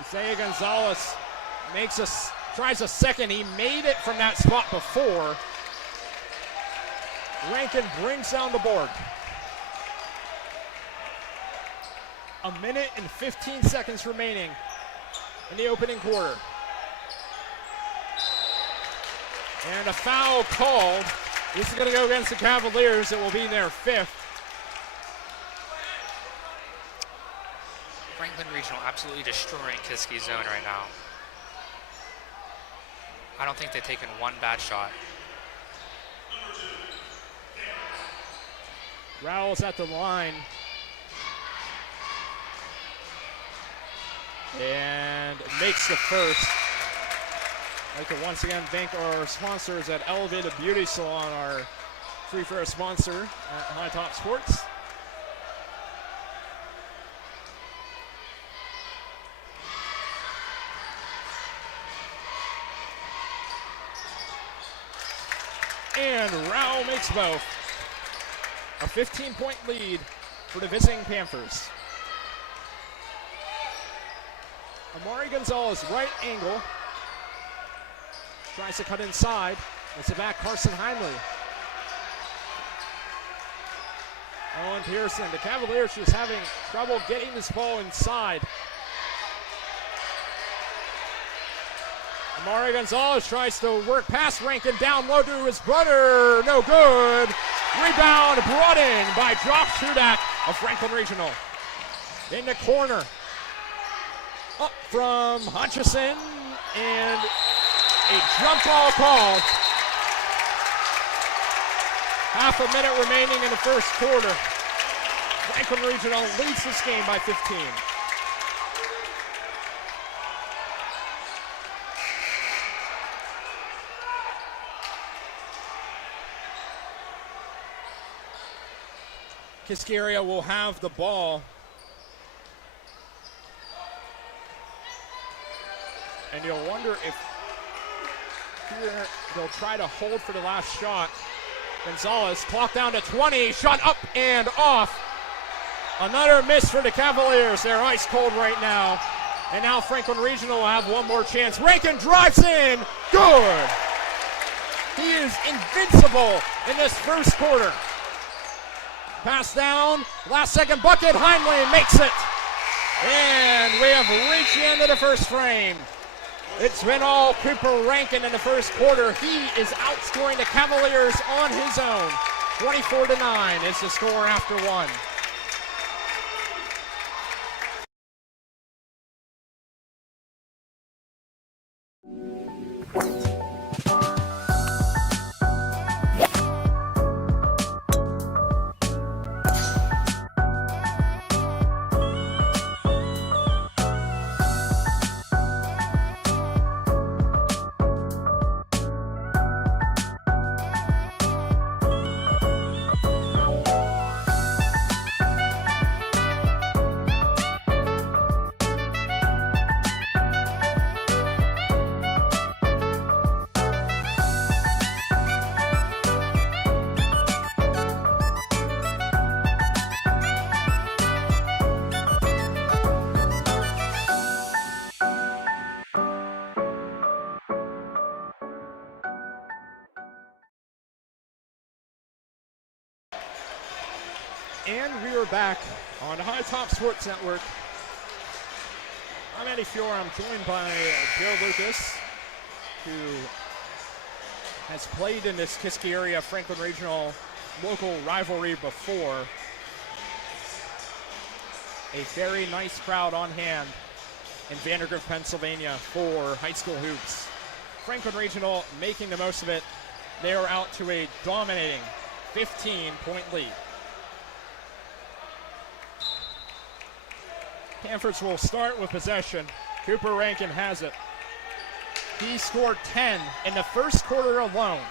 Isaiah Gonzalez tries a second. He made it from that spot before. Rankin brings down the board. 1 minute and 15 seconds remaining in the opening quarter. And a foul called. This is going to go against the Cavaliers. It will be their 5th. Franklin Regional absolutely destroying Kiski's zone right now. I don't think they've taken one bad shot. Rowell's at the line. And makes the first. I'd like to once again thank our sponsors at Elevated Beauty Salon, our free throw sponsor at High Top Sports. And Rowell makes both. A 15-point lead for the visiting Panthers. Amari Gonzalez, right angle. Tries to cut inside. It's it back, Carson Heinley. Owen Pearson. The Cavaliers just having trouble getting this ball inside. Amari Gonzalez tries to work past Rankin, down low to his brother. No good. Rebound brought in by Josh Trudak of Franklin Regional. In the corner. Up from Hutchison, and a jump ball called. Half a minute remaining in the first quarter. Franklin Regional leads this game by 15. Kiski Area will have the ball. And you'll wonder if here they'll try to hold for the last shot. Gonzalez, clock down to 20, shot up and off. Another miss for the Cavaliers. They're ice cold right now. And now Franklin Regional will have one more chance. Rankin drives in, good. He is invincible in this first quarter. Pass down, last second bucket, Heinley makes it. And we have reached the end of the first frame. It's been all Cooper Rankin in the first quarter. He is outscoring the Cavaliers on his own. 24-9 is the score after one. And we are back on the High Top Sports Network. I'm Eddie Fiore. I'm joined by Joe Lucas, who has played in this Kiski Area Franklin Regional local rivalry before. A very nice crowd on hand in Vandergrift, Pennsylvania for high school hoops. Franklin Regional making the most of it. They are out to a dominating 15-point lead. Panthers will start with possession. Cooper Rankin has it. He scored 10 in the first quarter alone.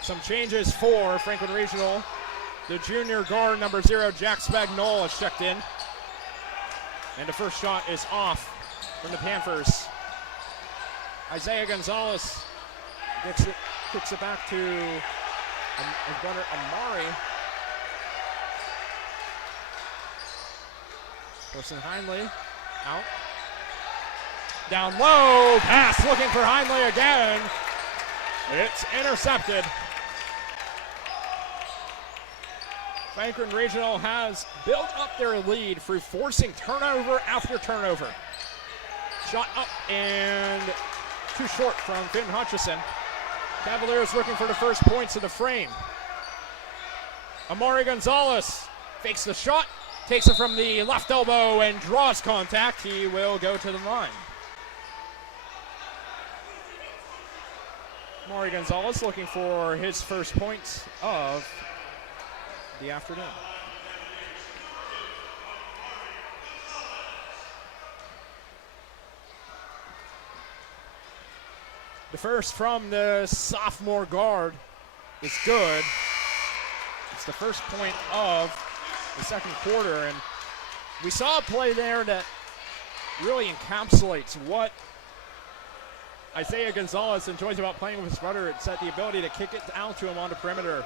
Some changes for Franklin Regional. The junior guard, number 0, Jack Spagnuolo, has checked in. And the first shot is off from the Panthers. Isaiah Gonzalez kicks it back to Amari. Person Hindley out. Down low, pass looking for Hindley again. It's intercepted. Franklin Regional has built up their lead through forcing turnover after turnover. Shot up and too short from Finn Hutchison. Cavaliers looking for the first points of the frame. Amari Gonzalez fakes the shot, takes it from the left elbow and draws contact. He will go to the line. Amari Gonzalez looking for his first points of the afternoon. The first from the sophomore guard is good. It's the first point of the second quarter, and we saw a play there that really encapsulates what Isaiah Gonzalez enjoys about playing with his brother. It's the ability to kick it down to him on the perimeter.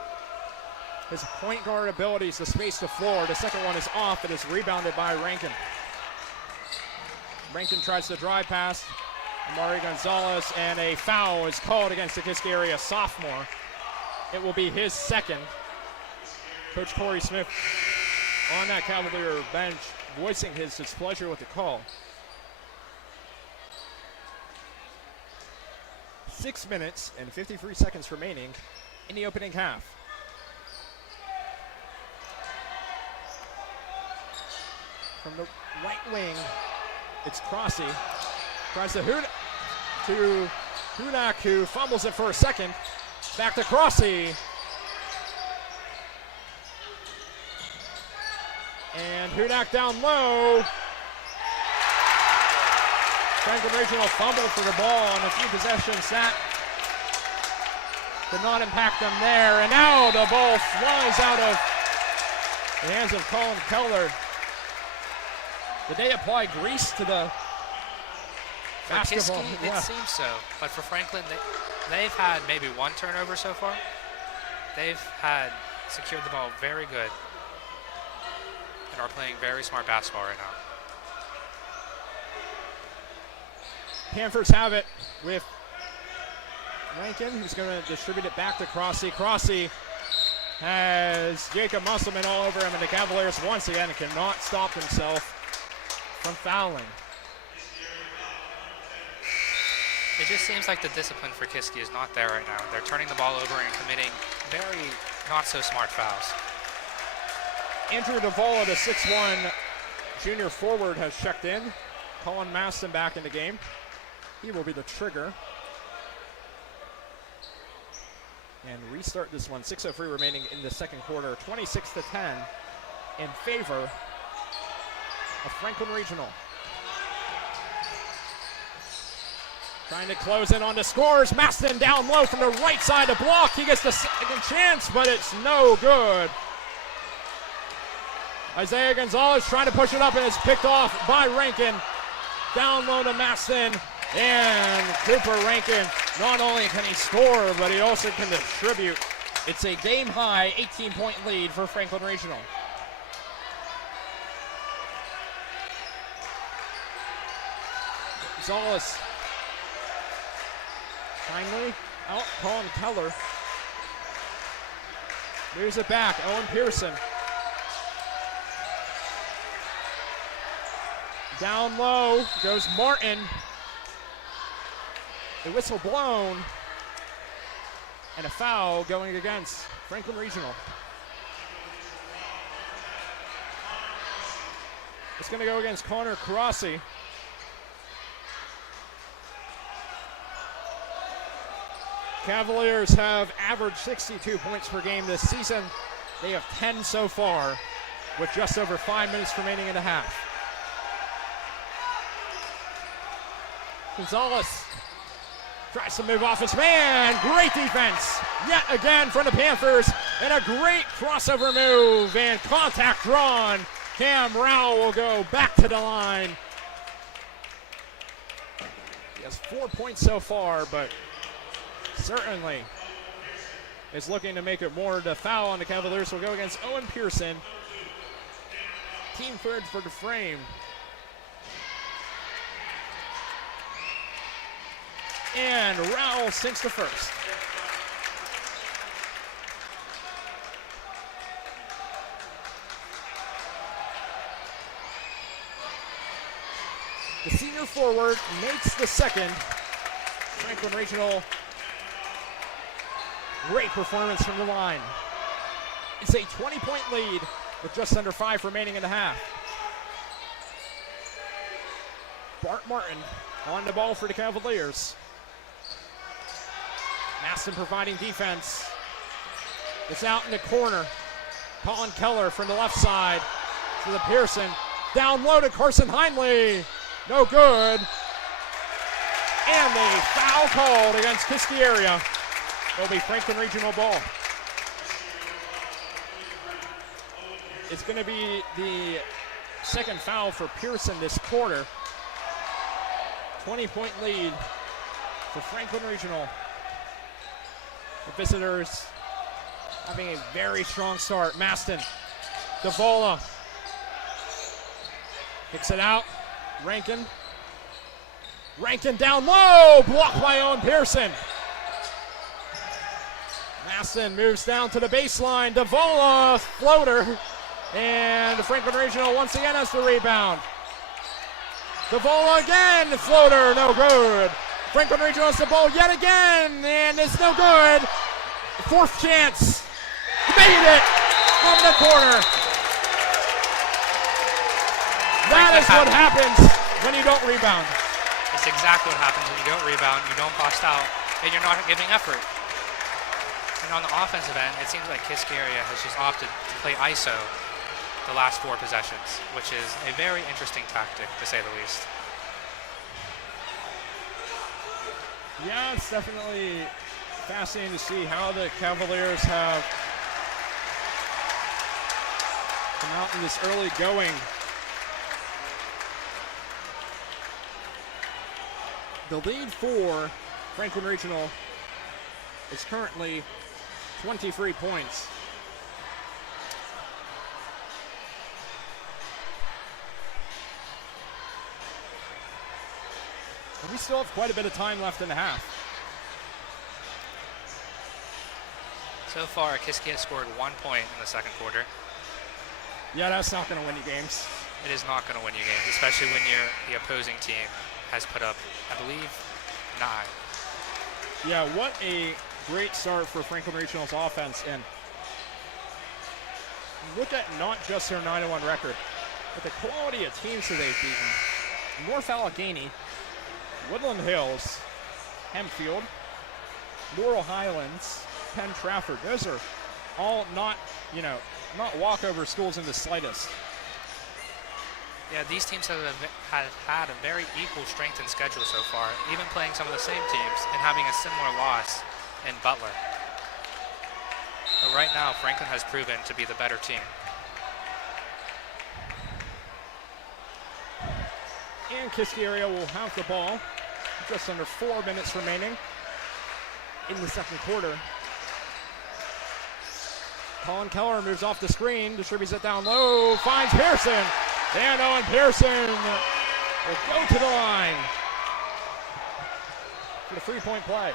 His point guard abilities to space the floor. The second one is off. It is rebounded by Rankin. Rankin tries to drive past Amari Gonzalez, and a foul is called against the Kiski Area sophomore. It will be his second. Coach Corey Smith on that Cavalier bench voicing his displeasure with the call. 6 minutes and 53 seconds remaining in the opening half. From the right wing, it's Crossy. Tries to Hudak, who fumbles it for a second. Back to Crossy. And Hudak down low. Franklin Regional fumbled for the ball on a few possessions. That did not impact them there. And now the ball flies out of the hands of Colin Keller. Did they apply grease to the basketball? For Kiski, it seems so. But for Franklin, they've had maybe one turnover so far. They've secured the ball very good and are playing very smart basketball right now. Panthers have it with Rankin, who's going to distribute it back to Crossy. Crossy has Jacob Musselman all over him, and the Cavaliers once again cannot stop himself from fouling. It just seems like the discipline for Kiski is not there right now. They're turning the ball over and committing very not so smart fouls. Andrew Duvall, the 6'1 junior forward, has checked in. Colin Maston back in the game. He will be the trigger. And restart this one. 6:03 remaining in the second quarter. 26-10 in favor of Franklin Regional. Trying to close in on the scores. Maston down low from the right side to block. He gets the second chance, but it's no good. Isaiah Gonzalez trying to push it up, and it's picked off by Rankin. Down low to Maston, and Cooper Rankin, not only can he score, but he also can distribute. It's a game-high 18-point lead for Franklin Regional. Gonzalez. Finally, out, Colin Keller. Moves it back, Owen Pearson. Down low goes Martin. The whistle blown. And a foul going against Franklin Regional. It's going to go against Connor Crossy. Cavaliers have averaged 62 points per game this season. They have 10 so far with just over 5 minutes remaining in the half. Gonzalez tries to move off his man. Great defense yet again from the Panthers, and a great crossover move and contact drawn. Cam Rao will go back to the line. He has 4 points so far, but certainly is looking to make it more. The foul on the Cavaliers will go against Owen Pearson. Team third for the frame. And Rowell sinks the first. The senior forward makes the second. Franklin Regional, great performance from the line. It's a 20-point lead with just under 5 remaining in the half. Bart Martin on the ball for the Cavaliers. Maston providing defense. It's out in the corner. Colin Keller from the left side to the Pearson. Down low to Carson Heinley. No good. And a foul called against Kiski Area. It'll be Franklin Regional ball. It's going to be the second foul for Pearson this quarter. 20-point lead for Franklin Regional. The visitors having a very strong start. Maston, Davola, kicks it out. Rankin down low, blocked by Owen Pearson. Maston moves down to the baseline. Davola, floater, and Franklin Regional once again has the rebound. Davola again, floater, no good. Franklin Regional has the ball yet again, and it's no good. Fourth chance, made it from the corner. That is what happens when you don't rebound. That's exactly what happens when you don't rebound, you don't bust out, and you're not giving effort. And on the offensive end, it seems like Kiski Area has just opted to play ISO the last 4 possessions, which is a very interesting tactic, to say the least. Yeah, it's definitely fascinating to see how the Cavaliers have come out in this early going. The lead for Franklin Regional is currently 23 points. But we still have quite a bit of time left in the half. So far, Kiski has scored 1 point in the second quarter. Yeah, that's not going to win you games. It is not going to win you games, especially when the opposing team has put up, I believe, 9. Yeah, what a great start for Franklin Regional's offense. And look at not just their 9-1 record, but the quality of teams that they've beaten. North Allegheny, Woodland Hills, Hempfield, Laurel Highlands, Penn Trafford. Those are all not walkover schools in the slightest. Yeah, these teams have had a very equal strength and schedule so far, even playing some of the same teams and having a similar loss in Butler. But right now, Franklin has proven to be the better team. And Kiski Area will have the ball. Just under 4 minutes remaining in the second quarter. Colin Keller moves off the screen, distributes it down low, finds Pearson. And Owen Pearson will go to the line for the 3-point play.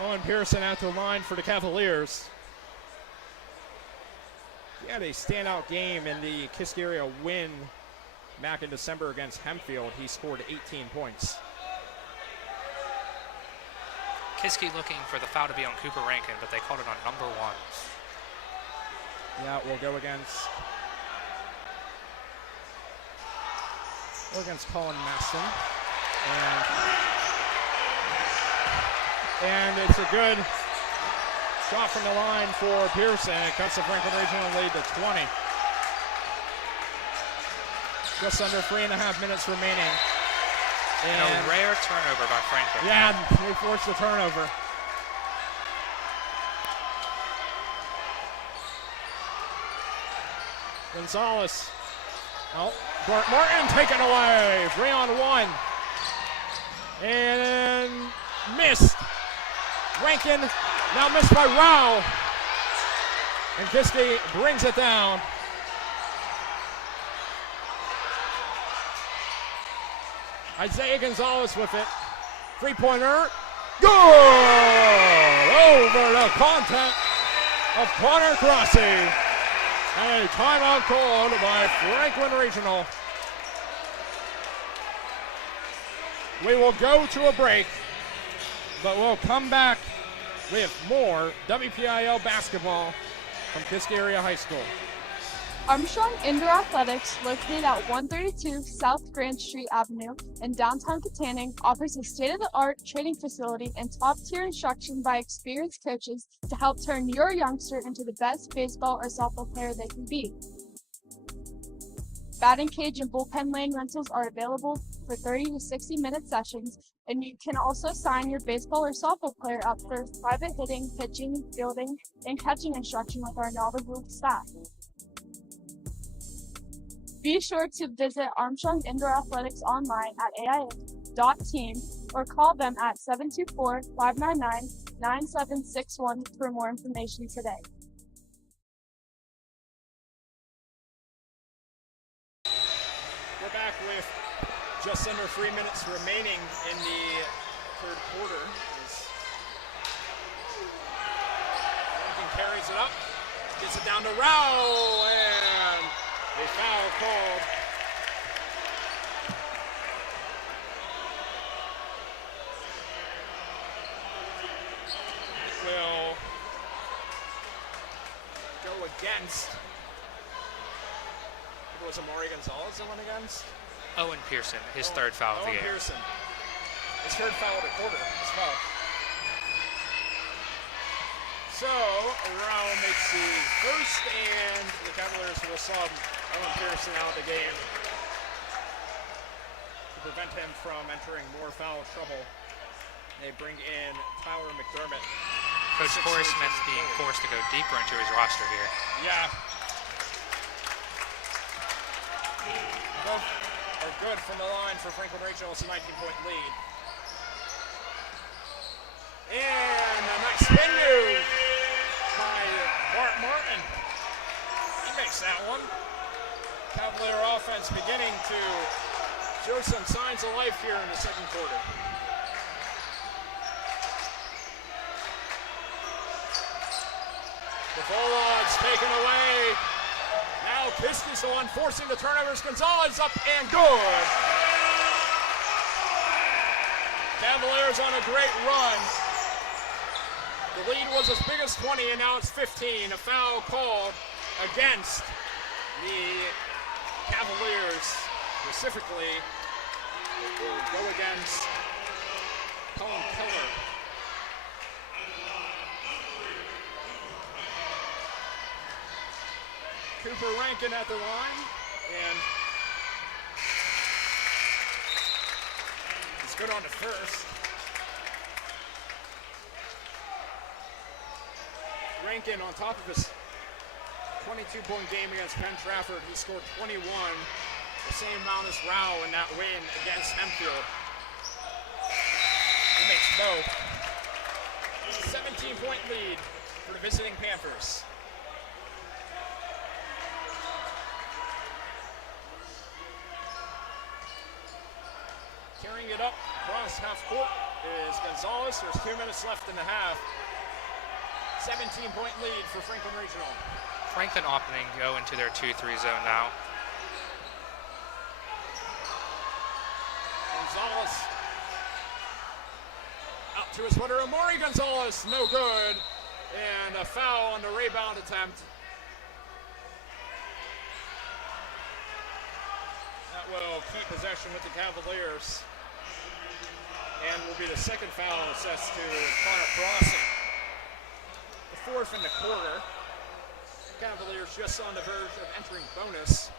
Owen Pearson at the line for the Cavaliers. He had a standout game in the Kiski Area win back in December against Hempfield. He scored 18 points. Kiski looking for the foul to be on Cooper Rankin, but they called it on number 1. Yeah, we'll go against Colin Maston. And it's a good shot from the line for Pearson. It cuts the Franklin Regional lead to 20. Just under 3.5 minutes remaining. And a rare turnover by Franklin. Yeah, they forced the turnover. Gonzalez. Oh, Bart Martin taken away. 3-on-1. And missed. Rankin now missed by Rao. And Kiski brings it down. Isaiah Gonzalez with it. Three-pointer. Good! Over the contact of Connor Crossy. And a timeout called by Franklin Regional. We will go to a break, but we'll come back with more WPIAL basketball from Kiski Area High School. Armstrong Indoor Athletics, located at 132 South Grand Street Avenue in downtown Katanning, offers a state-of-the-art training facility and top-tier instruction by experienced coaches to help turn your youngster into the best baseball or softball player they can be. Batting cage and bullpen lane rentals are available for 30 to 60-minute sessions, and you can also sign your baseball or softball player up for private hitting, pitching, fielding, and catching instruction with our knowledgeable staff. Be sure to visit Armstrong Indoor Athletics online at aia.team or call them at 724-599-9761 for more information today. We're back with just under 3 minutes remaining in the third quarter. Rankin carries it up, gets it down to Rao, and a foul called. Will go against. It was Amari Gonzalez that went against? Owen Pearson, his third foul of the Owen game. Pearson. His third foul of the quarter as well. So, Rao makes the first, and the Cavaliers will sub Owen Pearson out of the game to prevent him from entering more foul trouble. They bring in Tyler McDermott. Coach Corey Smith being forced to go deeper into his roster here. Yeah. Both are good from the line for Franklin Regional. It's a 19-point lead. And a nice spin move by Bart Martin. He makes that one. Cavalier offense beginning to show some signs of life here in the second quarter. The full odds taken away. Now Kiski's the one forcing the turnovers. Gonzalez up and good. Cavaliers on a great run. The lead was as big as 20, and now it's 15. A foul called against the Cavaliers. Specifically, it will go against Colin Keller. Cooper Rankin at the line, and he's good on the first. Rankin on top of his 22-point game against Penn Trafford. He scored 21, the same amount as Rao in that win against Hempfield. He makes both. 17-point lead for the visiting Panthers. Carrying it up across half court is Gonzalez. There's 2 minutes left in the half. 17-point lead for Franklin Regional. Franklin opting to go into their 2-3 zone now. Gonzalez out to his footer. Amari Gonzalez, no good. And a foul on the rebound attempt. That will keep possession with the Cavaliers. And will be the second foul assessed to Connor Crossy. The fourth in the quarter. Cavaliers just on the verge of entering bonus.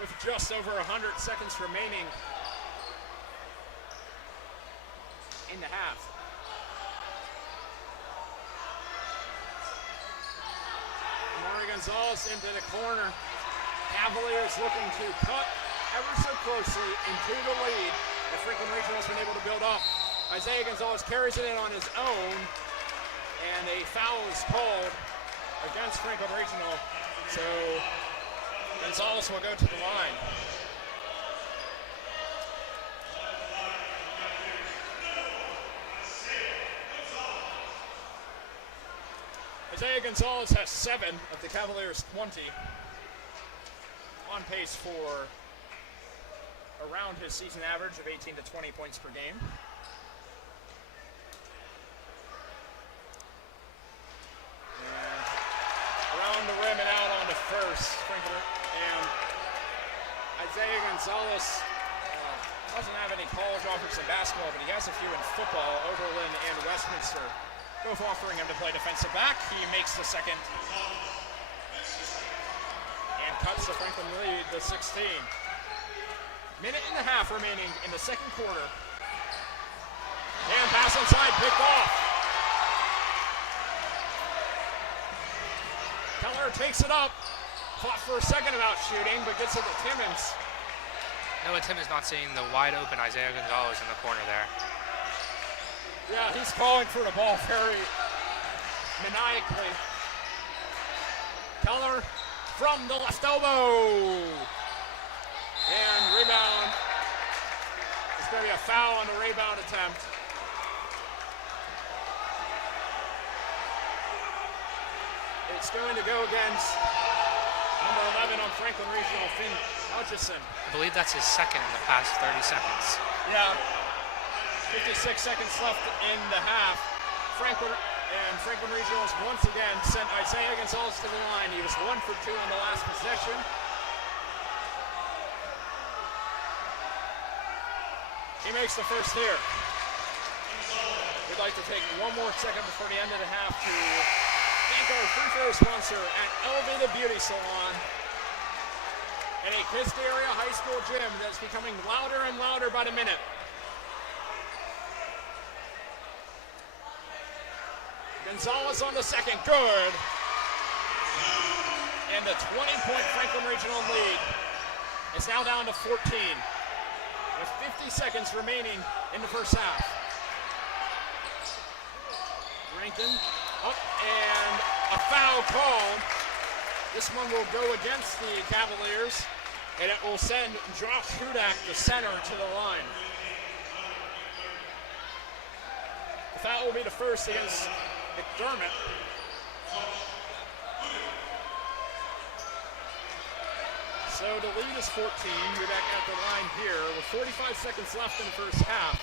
With just over 100 seconds remaining in the half. Amari Gonzalez into the corner. Cavaliers looking to cut ever so closely into the lead that Franklin Regional has been able to build up. Isaiah Gonzalez carries it in on his own, and a foul is called against Franklin Regional. So Gonzalez will go to the line. Isaiah Gonzalez has 7 of the Cavaliers' 20, on pace for around his season average of 18 to 20 points per game. And around the rim and out on the first. And Isaiah Gonzalez doesn't have any college offers in basketball, but he has a few in football. Oberlin and Westminster both offering him to play defensive back. He makes the second and cuts the Franklin lead to 16. Minute and a half remaining in the second quarter. And pass inside, picked off. Keller takes it up. Fought for a second about shooting, but gets it to Timmons. Noah Timmons not seeing the wide open Isaiah Gonzalez in the corner there. Yeah, he's calling for the ball very maniacally. Keller from the left elbow. And rebound. It's going to be a foul on the rebound attempt. It's going to go against number 11 on Franklin Regional, Finn Hutchison. I believe that's his second in the past 30 seconds. Yeah. 56 seconds left in the half. Franklin Regional has once again sent Isaiah Gonzalez to the line. He was 1 for 2 on the last possession. He makes the first here. We'd like to take one more second before the end of the half to thank our free throw sponsor at Elevated Beauty Salon and a Kiski Area high school gym that's becoming louder and louder by the minute. Gonzalez on the second, good. And the 20-point Franklin Regional lead is now down to 14 with 50 seconds remaining in the first half. Rankin up and a foul call. This one will go against the Cavaliers, and it will send Josh Hudak, the center, to the line. The foul will be the first against McDermott. So the lead is 14. We're back at the line here with 45 seconds left in the first half.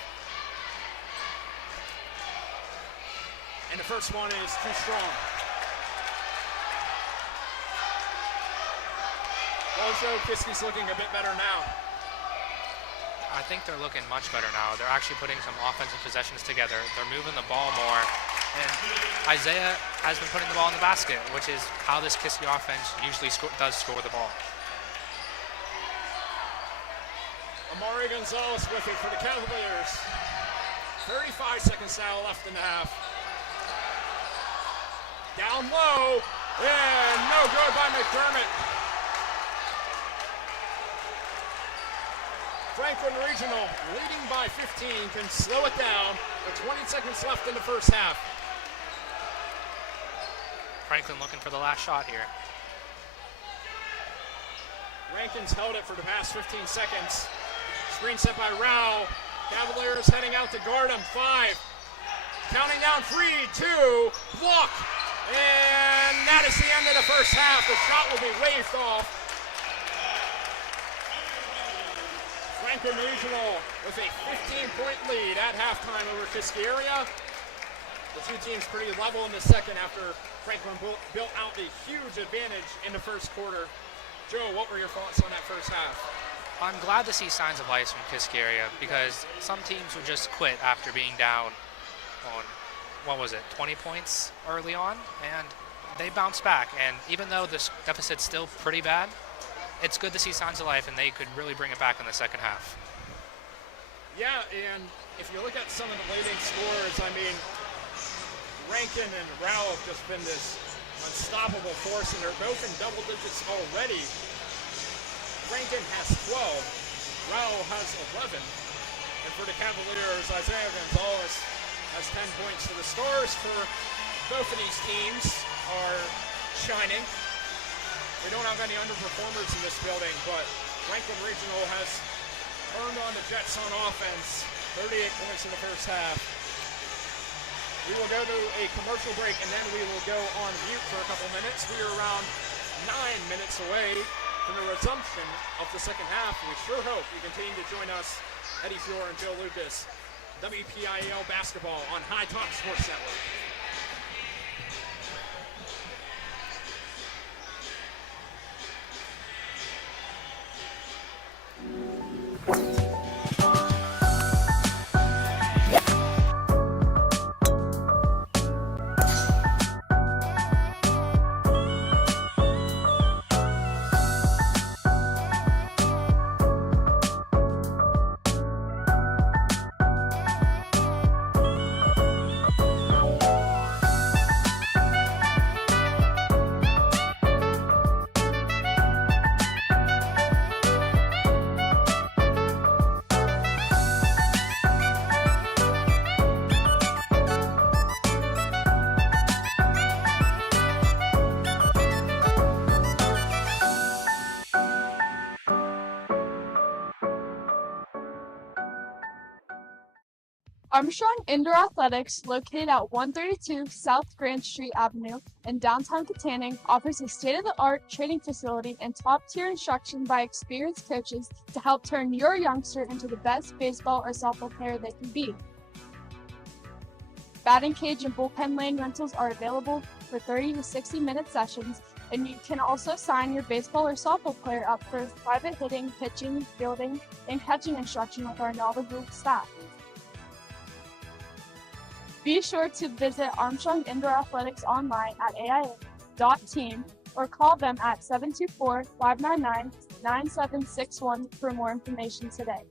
And the first one is too strong. Also, Kiski's looking a bit better now. I think they're looking much better now. They're actually putting some offensive possessions together. They're moving the ball more. And Isaiah has been putting the ball in the basket, which is how this Kiski offense usually does score the ball. Amari Gonzalez with it for the Cavaliers. 35 seconds now left in the half. Down low, and no good by McDermott. Franklin Regional leading by 15 can slow it down with 20 seconds left in the first half. Franklin looking for the last shot here. Rankin's held it for the past 15 seconds. Screen set by Rao. Cavaliers heading out to guard him. 5. Counting down 3, 2, block. And that is the end of the first half. The shot will be waved off. Franklin Regional with a 15-point lead at halftime over Kiski Area. The two teams pretty level in the second after Franklin built out a huge advantage in the first quarter. Joe, what were your thoughts on that first half? I'm glad to see signs of life from Kiski Area because some teams would just quit after being down on, 20 points early on, and they bounced back. And even though this deficit's still pretty bad, it's good to see signs of life, and they could really bring it back in the second half. Yeah, and if you look at some of the leading scorers, I mean, Rankin and Rao have just been this unstoppable force, and they're both in double digits already. Franklin has 12. Rao has 11. And for the Cavaliers, Isaiah Gonzalez has 10 points. So the stars for both of these teams are shining. We don't have any underperformers in this building, but Franklin Regional has turned on the Jets on offense. 38 points in the first half. We will go to a commercial break, and then we will go on mute for a couple minutes. We are around 9 minutes away from the resumption of the second half. We sure hope you continue to join us, Eddie Fior and Joe Lucas. WPIAL basketball on High Talk Sports Network. Armstrong Indoor Athletics, located at 132 South Grand Street Avenue in downtown Katanning, offers a state-of-the-art training facility and top-tier instruction by experienced coaches to help turn your youngster into the best baseball or softball player they can be. Batting cage and bullpen lane rentals are available for 30 to 60-minute sessions, and you can also sign your baseball or softball player up for private hitting, pitching, fielding, and catching instruction with our knowledgeable staff. Be sure to visit Armstrong Indoor Athletics online at aia.team or call them at 724-599-9761 for more information today.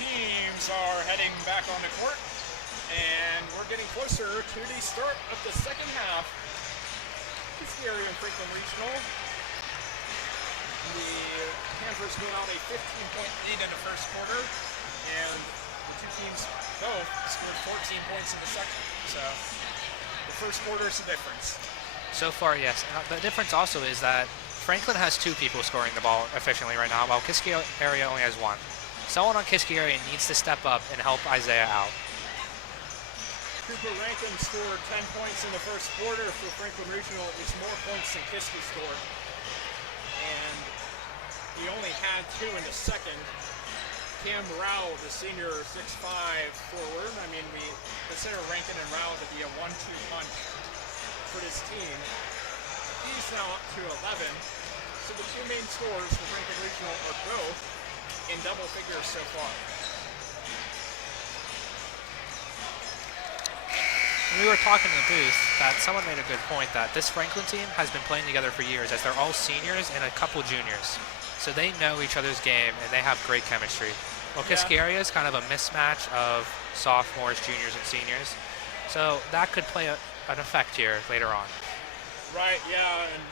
teams are heading back on the court, and we're getting closer to the start of the second half. Kiski Area and Franklin Regional. The Panthers go out a 15-point lead in the first quarter, and the two teams both scored 14 points in the second. So the first quarter is the difference. So far, yes. And the difference also is that Franklin has 2 people scoring the ball efficiently right now, while Kiski Area only has 1. Someone on Kiski Area needs to step up and help Isaiah out. Cooper Rankin scored 10 points in the first quarter for Franklin Regional. It's more points than Kiski scored. And he only had 2 in the second. Cam Rao, the senior 6'5" forward. I mean, we consider Rankin and Rao to be a 1-2 punch for this team. He's now up to 11. So the 2 main scorers for Franklin Regional are both in double figures so far. We were talking in the booth that someone made a good point that this Franklin team has been playing together for years, as they're all seniors and a couple juniors. So they know each other's game and they have great chemistry. Well, Kiski Area is kind of a mismatch of sophomores, juniors, and seniors. So that could play an effect here later on. Right, yeah, and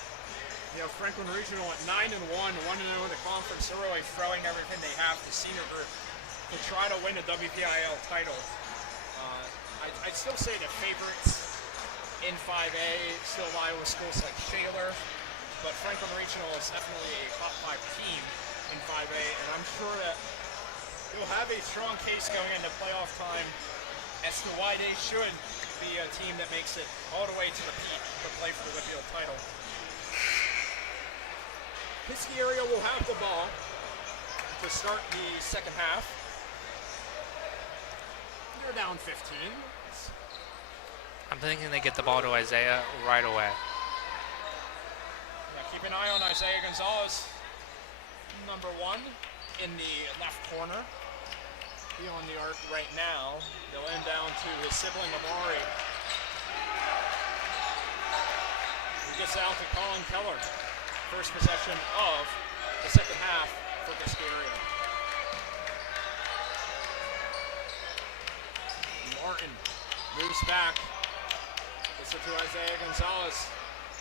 Franklin Regional at 9-1, 1-0 in the conference. They're really throwing everything they have to senior group to try to win a WPIAL title. I'd still say the favorites in 5A, still Iowa schools like Shaler, but Franklin Regional is definitely a top 5 team in 5A, and I'm sure that you'll have a strong case going into playoff time as to why they should be a team that makes it all the way to the peak to play for the WPIAL title. Kiski Area will have the ball to start the second half. They're down 15. I'm thinking they get the ball to Isaiah right away. Yeah, keep an eye on Isaiah Gonzalez, number 1 in the left corner. He on the arc right now. They'll end down to his sibling Amari. He gets out to Colin Keller. First possession of the second half for Kiski Area. Martin moves back. Gets it to Isaiah Gonzalez.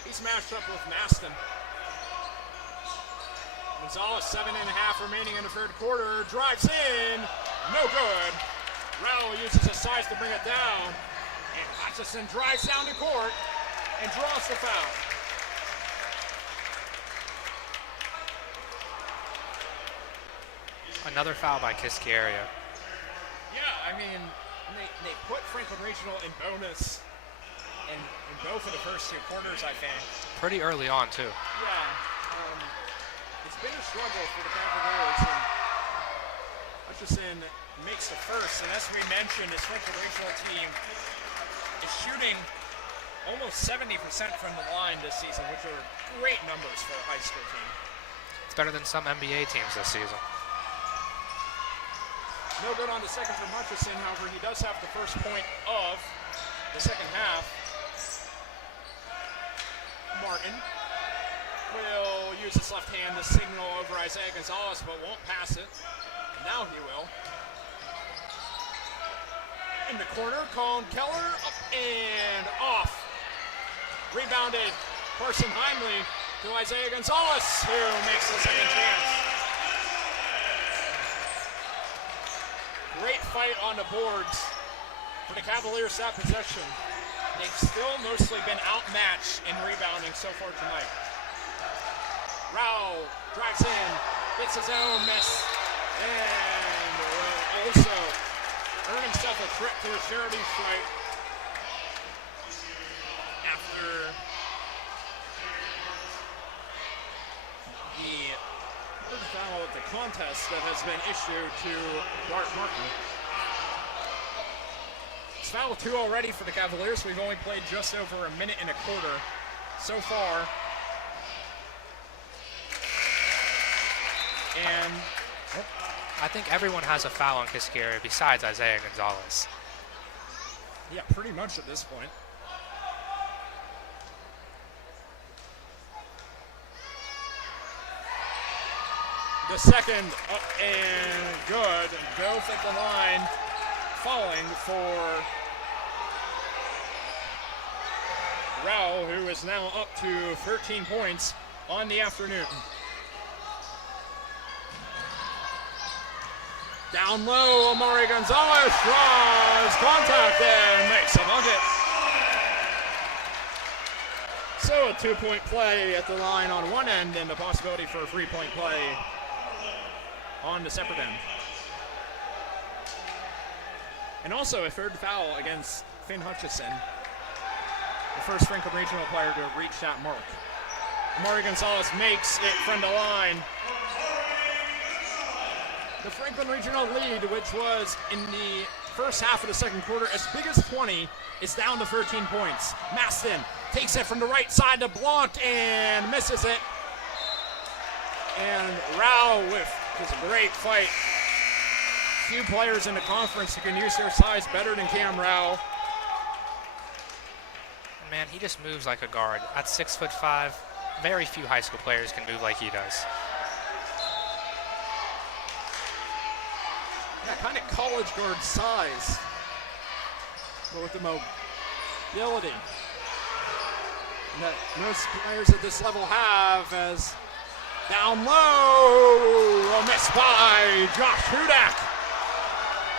He's matched up with Maston. Gonzalez, 7.5 remaining in the third quarter. Drives in. No good. Rao uses his size to bring it down. And Hutchison drives down to court and draws the foul. Another foul by Kiski Area. Yeah, I mean, they put Franklin Regional in bonus in both of the first 2 quarters, I think. Pretty early on, too. Yeah, it's been a struggle for the Cavaliers, and Hutchison makes the first, and as we mentioned, this Franklin Regional team is shooting almost 70% from the line this season, which are great numbers for a high school team. It's better than some NBA teams this season. No good on the second from Hutchison, however, he does have the first point of the second half. Martin will use his left hand to signal over Isaiah Gonzalez, but won't pass it. And now he will. In the corner, Colin Keller, up and off. Rebounded Carson Heimley to Isaiah Gonzalez, who makes the second chance. Great fight on the boards for the Cavaliers that possession. They've still mostly been outmatched in rebounding so far tonight. Rao drives in, gets his own miss, and will also earn himself a trip to the charity stripe after the third foul of the contest that has been issued to Bart Martin. It's foul 2 already for the Cavaliers. We've only played just over a minute and a quarter so far. And I think everyone has a foul on Kiski Area besides Isaiah Gonzalez. yeah, pretty much at this point. The second up and good. Both at the line, falling for Rao, who is now up to 13 points on the afternoon. Down low, Amari Gonzalez draws contact and makes a bucket. So a 2-point play at the line on one end and the possibility for a 3-point play on the separate end. And also a third foul against Finn Hutchison, the first Franklin Regional player to reach that mark. Amari Gonzalez makes it from the line. The Franklin Regional lead, which was in the first half of the second quarter as big as 20, is down to 13 points. Maston takes it from the right side to block and misses it. And Rao with just a great fight. Few players in the conference who can use their size better than Cam Rao. Man, he just moves like a guard. At 6'5", very few high school players can move like he does. Yeah, kind of college guard size, but with the mobility that most players at this level have. As down low, a miss by Josh Hudak.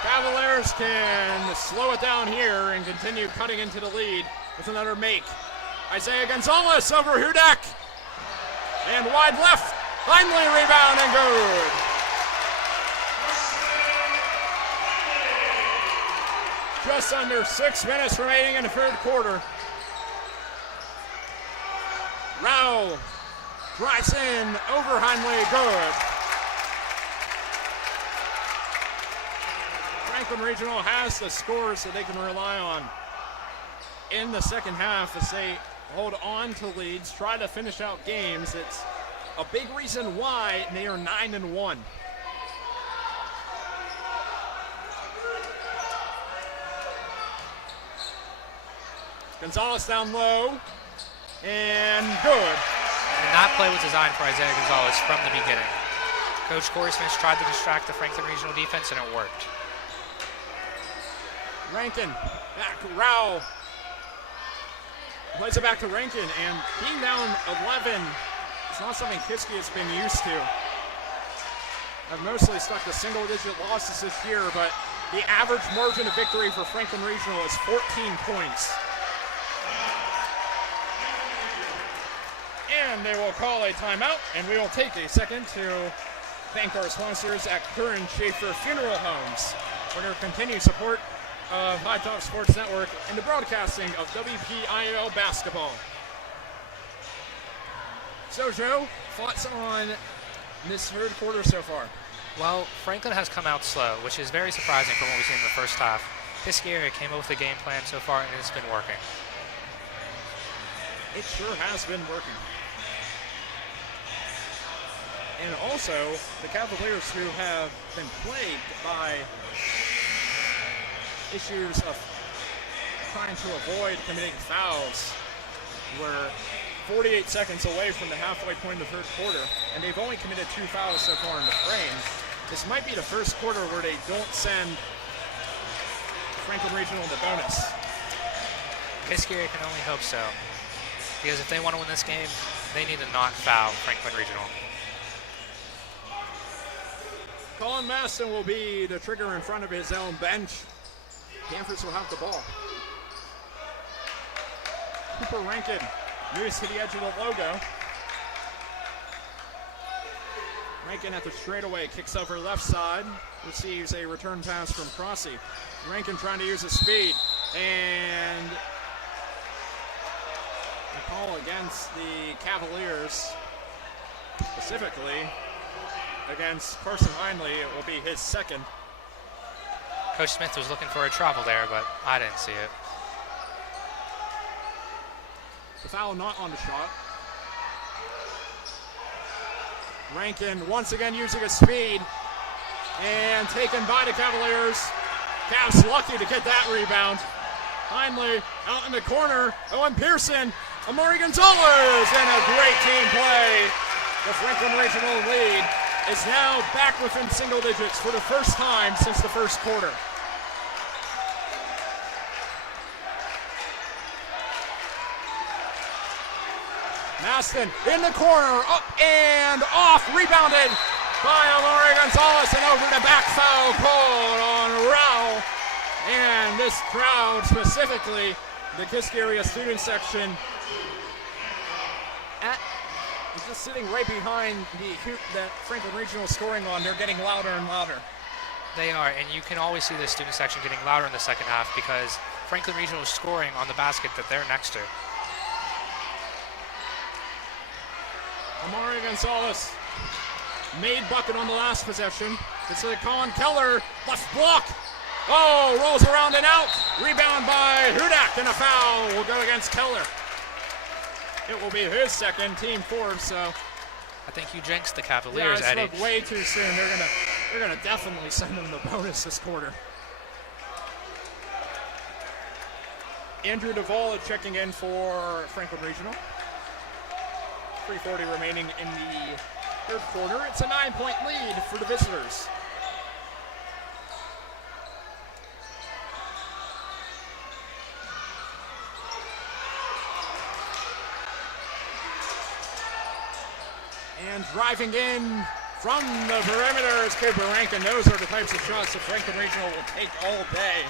Cavaliers can slow it down here and continue cutting into the lead with another make. Isaiah Gonzalez over Hudak. And wide left, Heinley rebound and good. Just under 6 minutes remaining in the third quarter. Rao drives in over Heinley, good. Franklin Regional has the scores that they can rely on in the second half as they hold on to leads, try to finish out games. It's a big reason why they are 9-1. Gonzalez down low, and good. And that play was designed for Isaiah Gonzalez from the beginning. Coach Corey Smith tried to distract the Franklin Regional defense, and it worked. Rankin, back to Rao. Plays it back to Rankin, and being down 11 is not something Kiski has been used to. I've mostly stuck to single-digit losses this year, but the average margin of victory for Franklin Regional is 14 points. And they will call a timeout, and we will take a second to thank our sponsors at Curran Schaefer Funeral Homes for their continued support of High Top Sports Network and the broadcasting of WPIAL basketball. So, Joe, thoughts on this third quarter so far? Well, Franklin has come out slow, which is very surprising from what we've seen in the first half. Kiski Area came up with a game plan so far, and it's been working. It sure has been working. And also, the Cavaliers, who have been plagued by issues of trying to avoid committing fouls, were 48 seconds away from the halfway point of the third quarter, and they've only committed 2 fouls so far in the frame. This might be the first quarter where they don't send Franklin Regional the bonus. Kiski Area can only hope so, because if they want to win this game, they need to not foul Franklin Regional. Colin Maston will be the trigger in front of his own bench. Panthers will have the ball. Cooper Rankin moves to the edge of the logo. Rankin at the straightaway, kicks over left side, receives a return pass from Crossy. Rankin trying to use his speed, and the call against the Cavaliers, specifically against Carson Heinley. It will be his second. Coach Smith was looking for a travel there, but I didn't see it. The foul not on the shot. Rankin once again using his speed and taken by the Cavaliers. Cavs lucky to get that rebound. Heinley out in the corner. Owen Pearson, Amari Gonzalez, and a great team play. The Franklin Regional lead is now back within single digits for the first time since the first quarter. Maston in the corner, up and off, rebounded by Amari Gonzalez, and over the back foul called on Rao. And this crowd, specifically the Kiski Area student section, is just sitting right behind the hoop that Franklin Regional is scoring on. They're getting louder and louder. They are, and you can always see the student section getting louder in the second half because Franklin Regional is scoring on the basket that they're next to. Amari Gonzalez made bucket on the last possession. It's a Colin Keller left block. Oh, rolls around and out. Rebound by Hudak, and a foul will go against Keller. It will be his second, team fourth. So I think you jinxed the Cavaliers, I Eddie. spoke way too soon. They're gonna definitely send them the bonus this quarter. Andrew Duvall checking in for Franklin Regional. 3:40 remaining in the third quarter. It's a 9-point lead for the visitors. And driving in from the perimeter is Cooper Rankin. Those are the types of shots that Franklin Regional will take all day.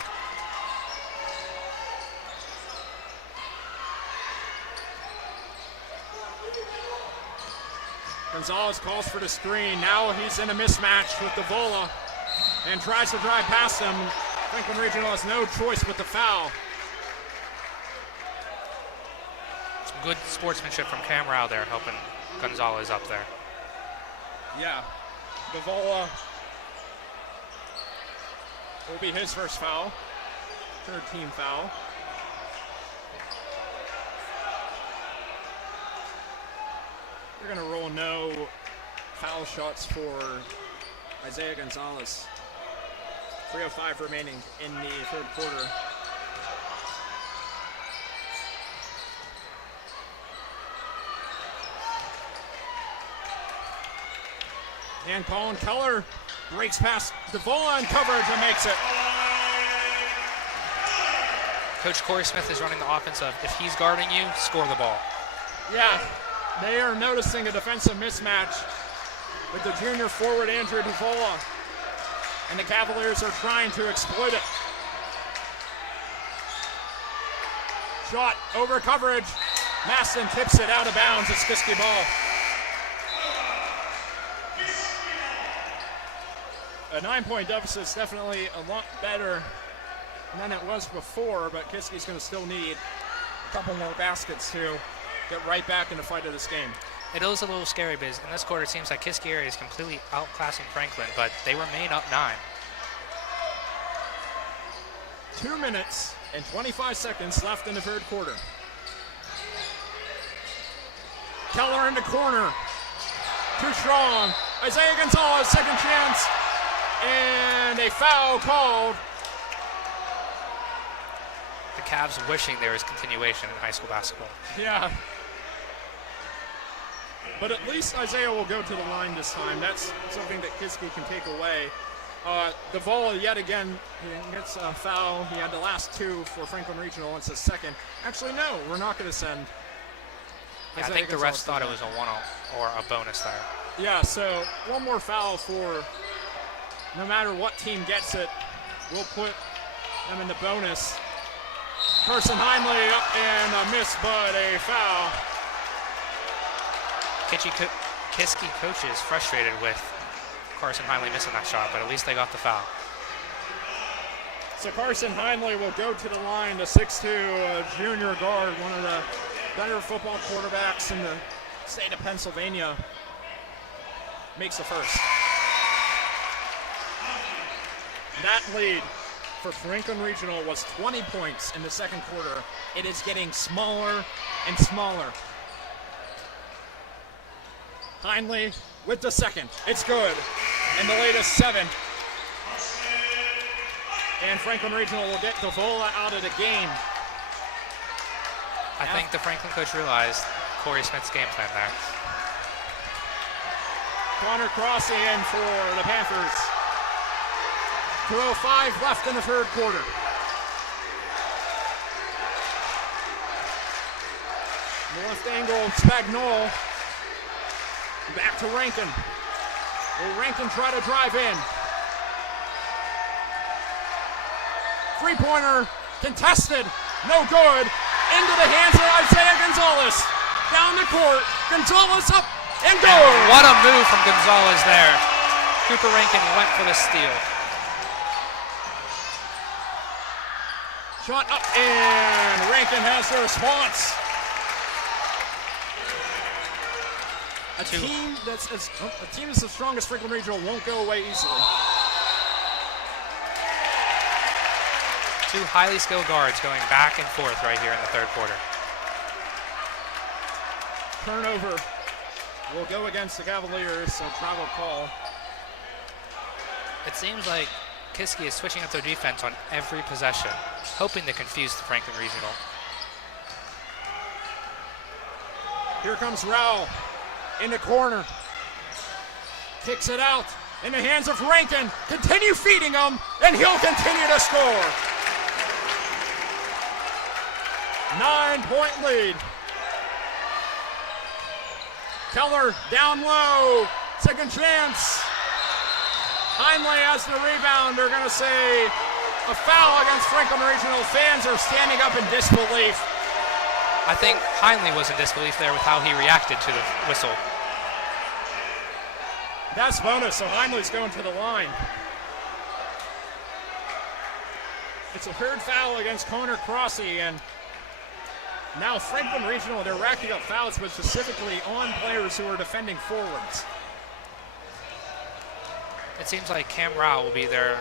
Gonzalez calls for the screen. Now he's in a mismatch with Davola and tries to drive past him. Franklin Regional has no choice but the foul. Good sportsmanship from Cam Rao there, helping Gonzalez up there. Yeah, Davola will be his first foul, third team foul. They're going to roll no foul shots for Isaiah Gonzalez. 3:05 remaining in the third quarter. And Colin Keller breaks past Davola in coverage and makes it. Coach Corey Smith is running the offense of, if he's guarding you, score the ball. Yeah, they are noticing a defensive mismatch with the junior forward Andrew Davola, and the Cavaliers are trying to exploit it. Shot over coverage. Maston tips it out of bounds. It's Kiski ball. A 9-point deficit is definitely a lot better than it was before, but Kiski's going to still need a couple more baskets to get right back in the fight of this game. It is a little scary, Biz. In this quarter, it seems like Kiski Area is completely outclassing Franklin, but they remain up 9. 2 minutes and 25 seconds left in the third quarter. Keller in the corner. Too strong. Isaiah Gonzalez, second chance. And a foul called. The Cavs wishing there was continuation in high school basketball. Yeah. But at least Isaiah will go to the line this time. That's something that Kiski can take away. Davola, yet again, he gets a foul. He had the last two for Franklin Regional. It's his second. Actually, no, we're not going to send. Yeah, I think the refs thought it was a one or a bonus there. Yeah, so one more foul for no matter what team gets it, we'll put them in the bonus. Carson Heinley up and a miss, but a foul. Kiski coaches frustrated with Carson Heinley missing that shot, but at least they got the foul. So Carson Heinley will go to the line, the 6'2" junior guard, one of the better football quarterbacks in the state of Pennsylvania, makes the first. That lead for Franklin Regional was 20 points in the second quarter. It is getting smaller and smaller. Heinley with the second. It's good. And the latest 7. And Franklin Regional will get Davola out of the game. I think the Franklin coach realized Corey Smith's game plan there. Connor Cross in for the Panthers. 2:05 left in the third quarter. The left angle, Spagnol. Back to Rankin. Will Rankin try to drive in? Three-pointer, contested, no good. Into the hands of Isaiah Gonzalez. Down the court, Gonzalez up and good. What a move from Gonzalez there. Cooper Rankin went for the steal. Shot up and Rankin has the response. A team that's the strongest Franklin Regional won't go away easily. Two highly skilled guards going back and forth right here in the third quarter. Turnover will go against the Cavaliers, so travel call. It seems like Kiski is switching up their defense on every possession, hoping to confuse the Franklin Regional. Here comes Rowell in the corner. Kicks it out in the hands of Rankin. Continue feeding him, and he'll continue to score. 9-point lead. Keller down low. Second chance. Heinley has the rebound. They're going to say a foul against Franklin Regional. Fans are standing up in disbelief. I think Heinley was in disbelief there with how he reacted to the whistle. That's bonus, so Heinley's going to the line. It's a third foul against Connor Crossy, and now Franklin Regional, they're racking up fouls, but specifically on players who are defending forwards. It seems like Cam Rao will be their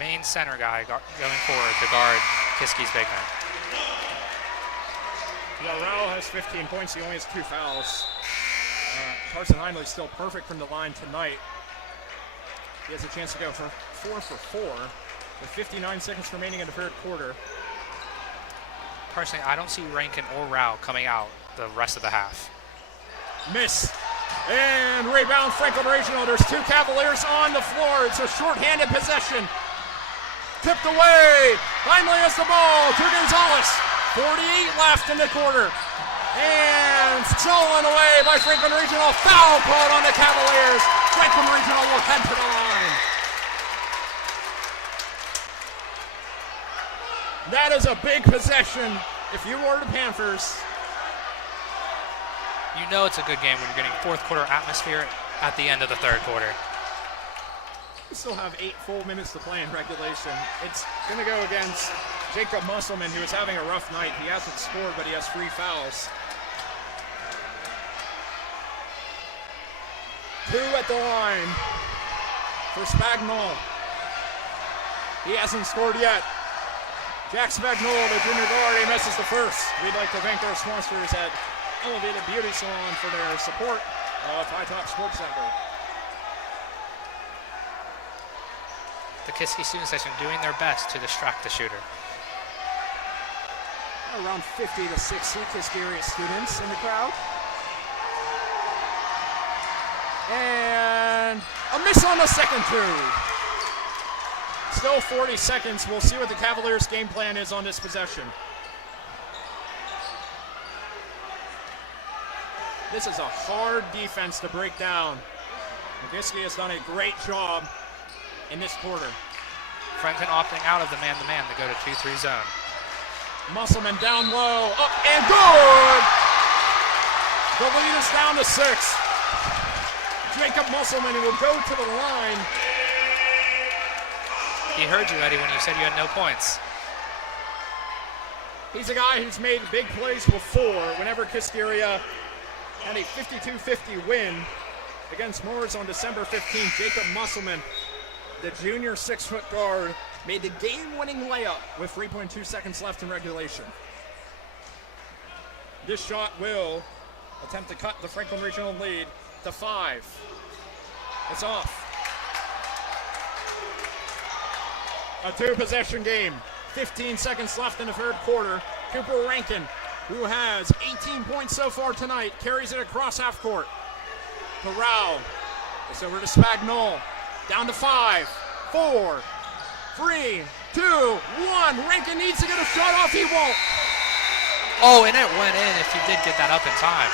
main center guy going forward to guard Kiski's big man. Yeah, Rao has 15 points. He only has 2 fouls. Carson Heinley still perfect from the line tonight. He has a chance to go for 4 for 4 with 59 seconds remaining in the third quarter. Personally, I don't see Rankin or Rao coming out the rest of the half. Miss. And rebound Franklin Regional. There's 2 Cavaliers on the floor. It's a shorthanded possession. Tipped away. Heinley has the ball to Gonzalez. 48 left in the quarter. And stolen away by Franklin Regional. Foul called on the Cavaliers. Franklin Regional will head to the line. That is a big possession if you were the Panthers. You know it's a good game when you're getting fourth quarter atmosphere at the end of the third quarter. We still have 8 full minutes to play in regulation. It's going to go against Jacob Musselman, who is having a rough night. He hasn't scored, but he has 3 fouls. 2 at the line for Spagnol. He hasn't scored yet. Jack Spagnol, the junior guard, he misses the first. We'd like to thank our sponsors at Elevated Beauty Salon for their support of High Top Sports Center. The Kiski student section doing their best to distract the shooter. Around 50 to 60 Kiski Area students in the crowd. And a miss on the second 2. Still 40 seconds. We'll see what the Cavaliers' game plan is on this possession. This is a hard defense to break down. Kiski has done a great job in this quarter. Franklin opting out of the man-to-man to go to 2-3 zone. Musselman down low, up and good! The lead is down to 6. Jacob Musselman will go to the line. He heard you, Eddie, when you said you had no points. He's a guy who's made big plays before. Whenever Kiski Area had a 52-50 win against Moores on December 15th, Jacob Musselman, the junior 6-foot guard, made the game-winning layup with 3.2 seconds left in regulation. This shot will attempt to cut the Franklin Regional lead to 5. It's off. A 2-possession game. 15 seconds left in the third quarter. Cooper Rankin, who has 18 points so far tonight, carries it across half court. to Rao. It's over to Spagnol. Down to 5, 4, 3, 2, 1. Rankin needs to get a shot off. He won't. Oh, and it went in if he did get that up in time.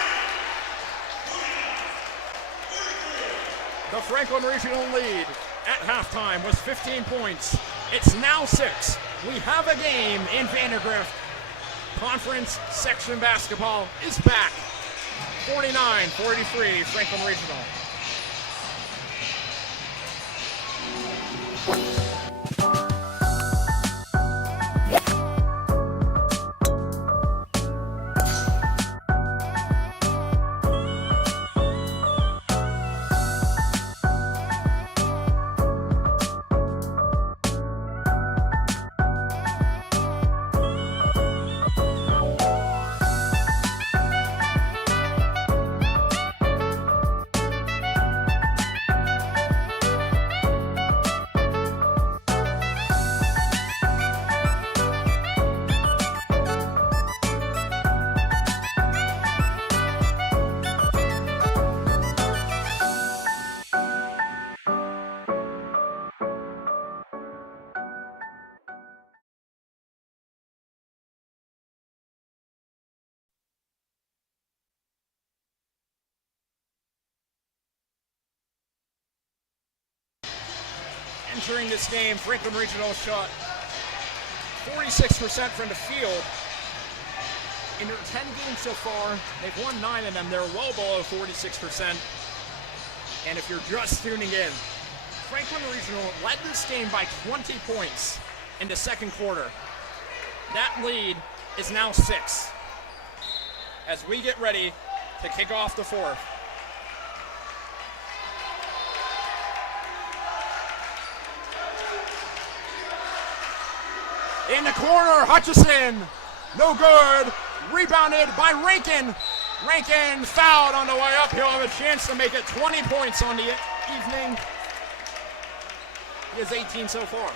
The Franklin Regional lead at halftime was 15 points. It's now 6. We have a game in Vandergrift. Conference section basketball is back. 49-43, Franklin Regional. Entering this game, Franklin Regional shot 46% from the field. In their 10 games so far, they've won 9 of them. They're well below 46%. And if you're just tuning in, Franklin Regional led this game by 20 points in the second quarter. That lead is now 6 as we get ready to kick off the fourth. In the corner, Hutchison, no good. Rebounded by Rankin. Rankin fouled on the way up. He'll have a chance to make it 20 points on the evening. He has 18 so far.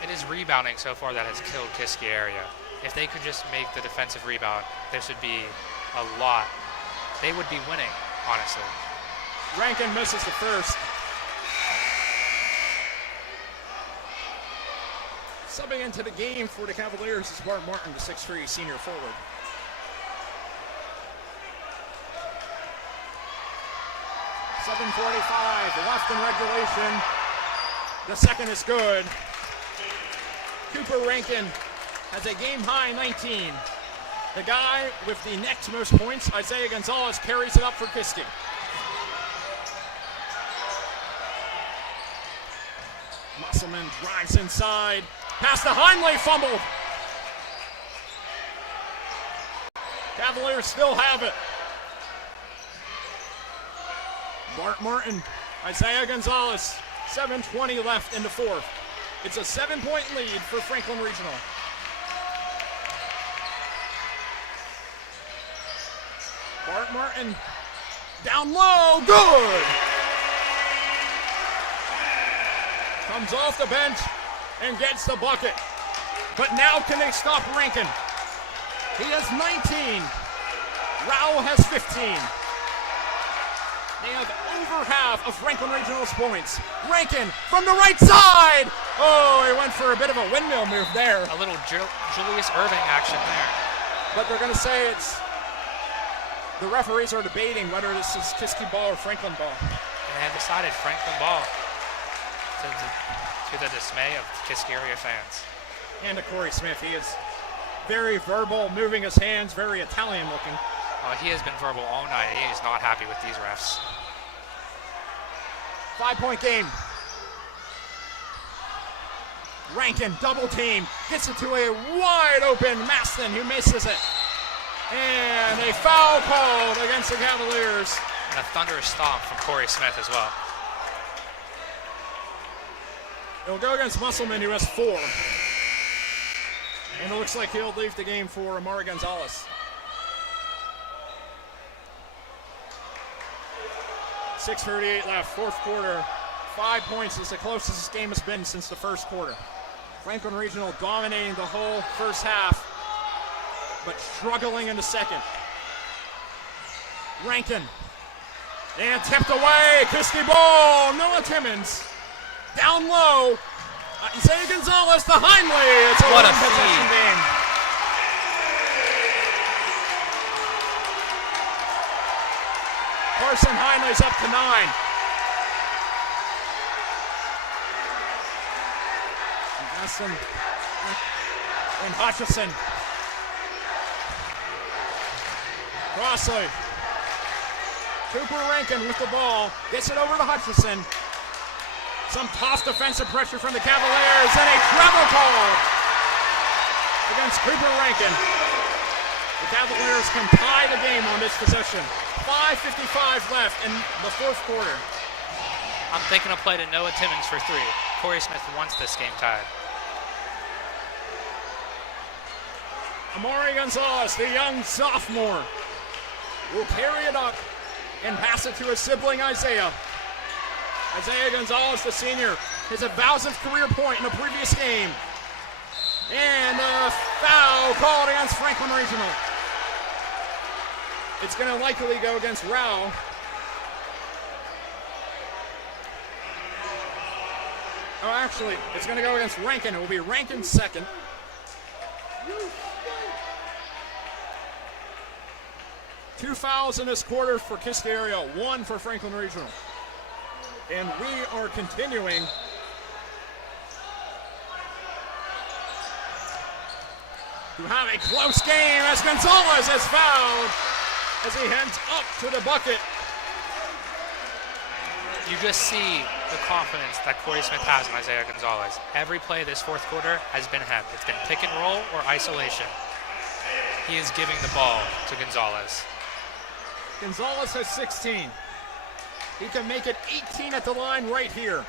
It is rebounding so far that has killed Kiski Area. If they could just make the defensive rebound, this would be a lot. They would be winning, honestly. Rankin misses the first. Subbing into the game for the Cavaliers is Bart Martin, the 6'3" senior forward. .7:45 left in regulation. The second is good. Cooper Rankin has a game-high 19. The guy with the next most points, Isaiah Gonzalez, carries it up for Kiski. Musselman drives inside. Pass to Heinley, fumbled. Cavaliers still have it. Bart Martin, Isaiah Gonzalez, 7:20 left in the fourth. It's a 7-point lead for Franklin Regional. Bart Martin, down low, good! Comes off the bench and gets the bucket. But now can they stop Rankin? He has 19. Rao has 15. They have over half of Franklin Regional's points. Rankin from the right side. Oh, he went for a bit of a windmill move there. A little Julius Irving action there. But they're going to say it's, the referees are debating whether this is Kiski ball or Franklin ball. And they have decided Franklin ball to the dismay of Kiski Area fans. And to Corey Smith, he is very verbal, moving his hands, very Italian looking. He has been verbal all night. He is not happy with these refs. 5-point game. Rankin, double team, gets it to a wide open Maston who misses it. And a foul called against the Cavaliers. And a thunderous stomp from Corey Smith as well. It'll go against Musselman, who has 4. And it looks like he'll leave the game for Amari Gonzalez. 6:38 left, fourth quarter. 5 points is the closest this game has been since the first quarter. Franklin Regional dominating the whole first half, but struggling in the second. Rankin. And tipped away. Kiski ball. Noah Timmons. Down low. Isaiah Gonzalez to Heinley. It's a What a one-possession feed. game. Carson Heinley's up to 9. Nelson and Hutchison. Crossley. Cooper Rankin with the ball. Gets it over to Hutchison. Some tough defensive pressure from the Cavaliers, and a travel call against Cooper Rankin. The Cavaliers can tie the game on this possession. 5:55 left in the fourth quarter. I'm thinking a play to Noah Timmons for 3. Corey Smith wants this game tied. Amari Gonzalez, the young sophomore, will carry it up and pass it to his sibling Isaiah. Isaiah Gonzalez, the senior, his 1,000th career point in the previous game. And a foul called against Franklin Regional. It's going to likely go against Rao. Oh, actually, it's going to go against Rankin. It will be Rankin's second. Two fouls in this quarter for Kiski Area, 1 for Franklin Regional. And we are continuing. To have a close game as Gonzalez is fouled as he heads up to the bucket. You just see the confidence that Corey Smith has in Isaiah Gonzalez. Every play this fourth quarter has been him. It's been pick and roll or isolation. He is giving the ball to Gonzalez. Gonzalez has 16. He can make it 18 at the line right here.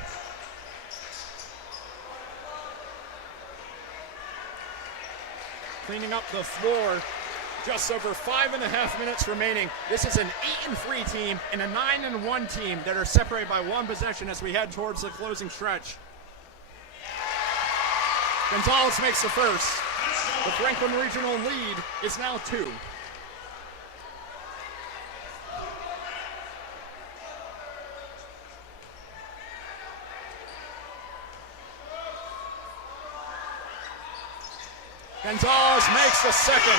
Cleaning up the floor. Just over 5.5 minutes remaining. This is an 8-3 team and a 9-1 team that are separated by 1 possession as we head towards the closing stretch. Gonzalez makes the first. The Franklin Regional lead is now 2. Gonzalez makes the second.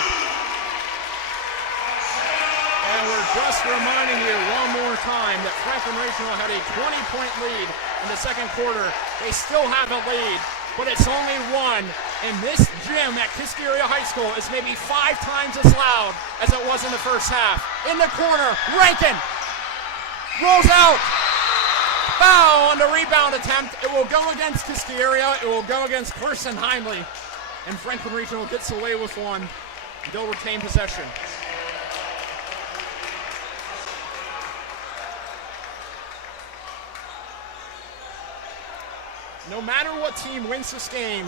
And we're just reminding you one more time that Franklin Regional had a 20-point lead in the second quarter. They still have a lead, but it's only 1. And this gym at Kiski Area High School is maybe 5 times as loud as it was in the first half. In the corner, Rankin rolls out. Foul on the rebound attempt. It will go against Kiski Area. It will go against Carson Heinley. And Franklin Regional gets away with 1. They'll retain possession. No matter what team wins this game,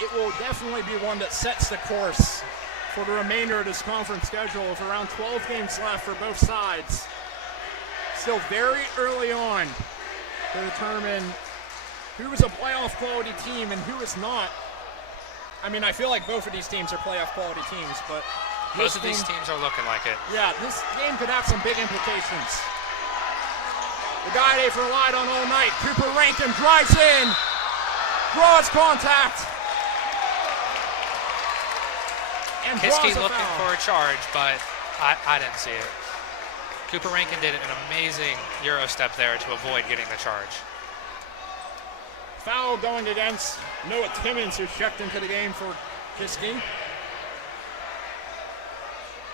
it will definitely be one that sets the course for the remainder of this conference schedule with around 12 games left for both sides. Still very early on to determine who is a playoff quality team and who is not. I mean, I feel like both of these teams are playoff quality teams, but Most of these teams are looking like it. yeah, this game could have some big implications. The guy they've relied on all night, Cooper Rankin, drives in, draws contact, and Kiski draws a looking foul. for a charge, but I didn't see it. Cooper Rankin did an amazing Euro step there to avoid getting the charge. Foul going against Noah Timmons, who checked into the game for Kiski.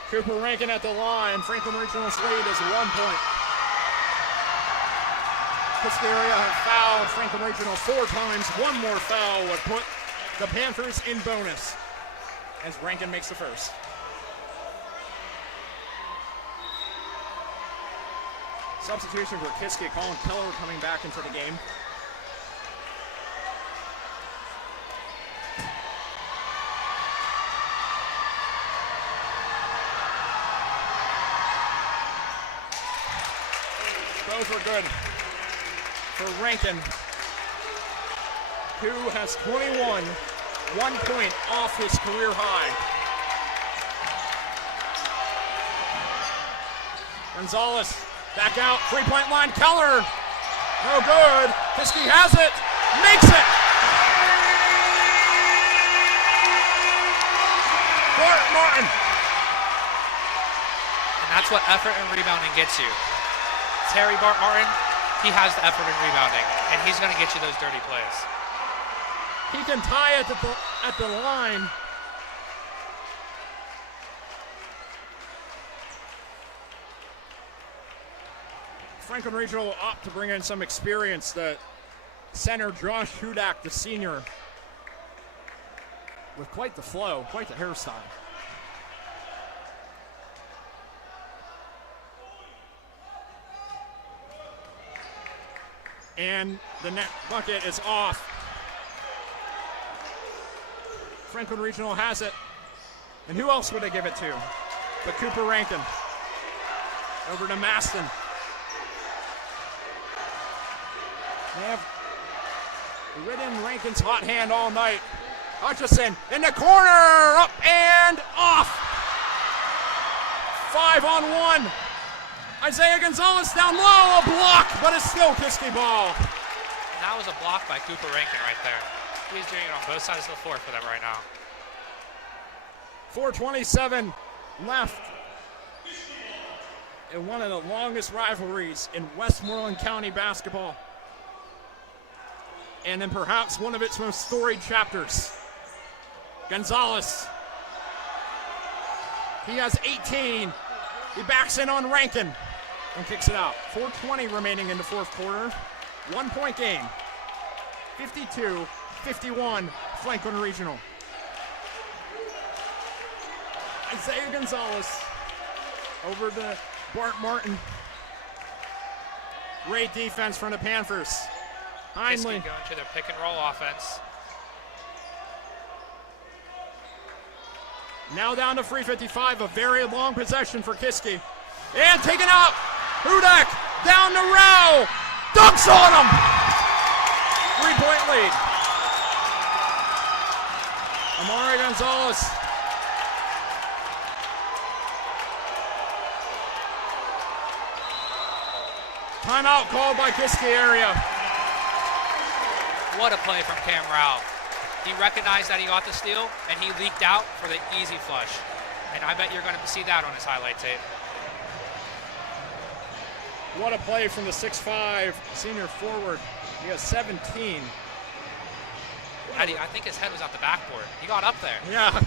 Cooper Rankin at the line. Franklin Regional's lead is 1 point. Kiski Area have fouled Franklin Regional 4 times. One more foul would put the Panthers in bonus as Rankin makes the first. Substitution for Kiski. Colin Keller coming back into the game. Both are good for Rankin, who has 21, 1 point off his career high. Gonzalez back out, three-point line. Keller, no good. Kiski has it, makes it. Bart Martin. And that's what effort and rebounding gets you. Terry Bart Martin, he has the effort and rebounding, and he's going to get you those dirty plays. He can tie it at the line. Franklin Regional will opt to bring in some experience. The center, Josh Hudak, the senior, with quite the flow, quite the hairstyle. And the net bucket is off. Franklin Regional has it. And who else would they give it to? But Cooper Rankin. Over to Maston. They have ridden Rankin's hot hand all night. Hutchison in the corner, up and off. 5-on-1. Isaiah Gonzalez down low, a block, but it's still Kiski ball. And that was a block by Cooper Rankin right there. He's doing it on both sides of the floor for them right now. 4:27 left in one of the longest rivalries in Westmoreland County basketball. And then perhaps one of its most storied chapters. Gonzalez. He has 18. He backs in on Rankin and kicks it out. 4:20 remaining in the fourth quarter. 1 point game. 52-51, Franklin Regional. Isaiah Gonzalez over to Bart Martin. Great defense from the Panthers. Heinley going to their pick and roll offense. Now down to 3:55, a very long possession for Kiski. And taken out, Hudak down the row, dunks on him! 3-point lead. Amari Gonzalez. Timeout called by Kiski Area. What a play from Cam Rao. He recognized that he got the steal, and he leaked out for the easy flush. And I bet you're going to see that on his highlight tape. What a play from the 6'5" senior forward. He has 17. Eddie, I think his head was out the backboard. He got up there. Yeah.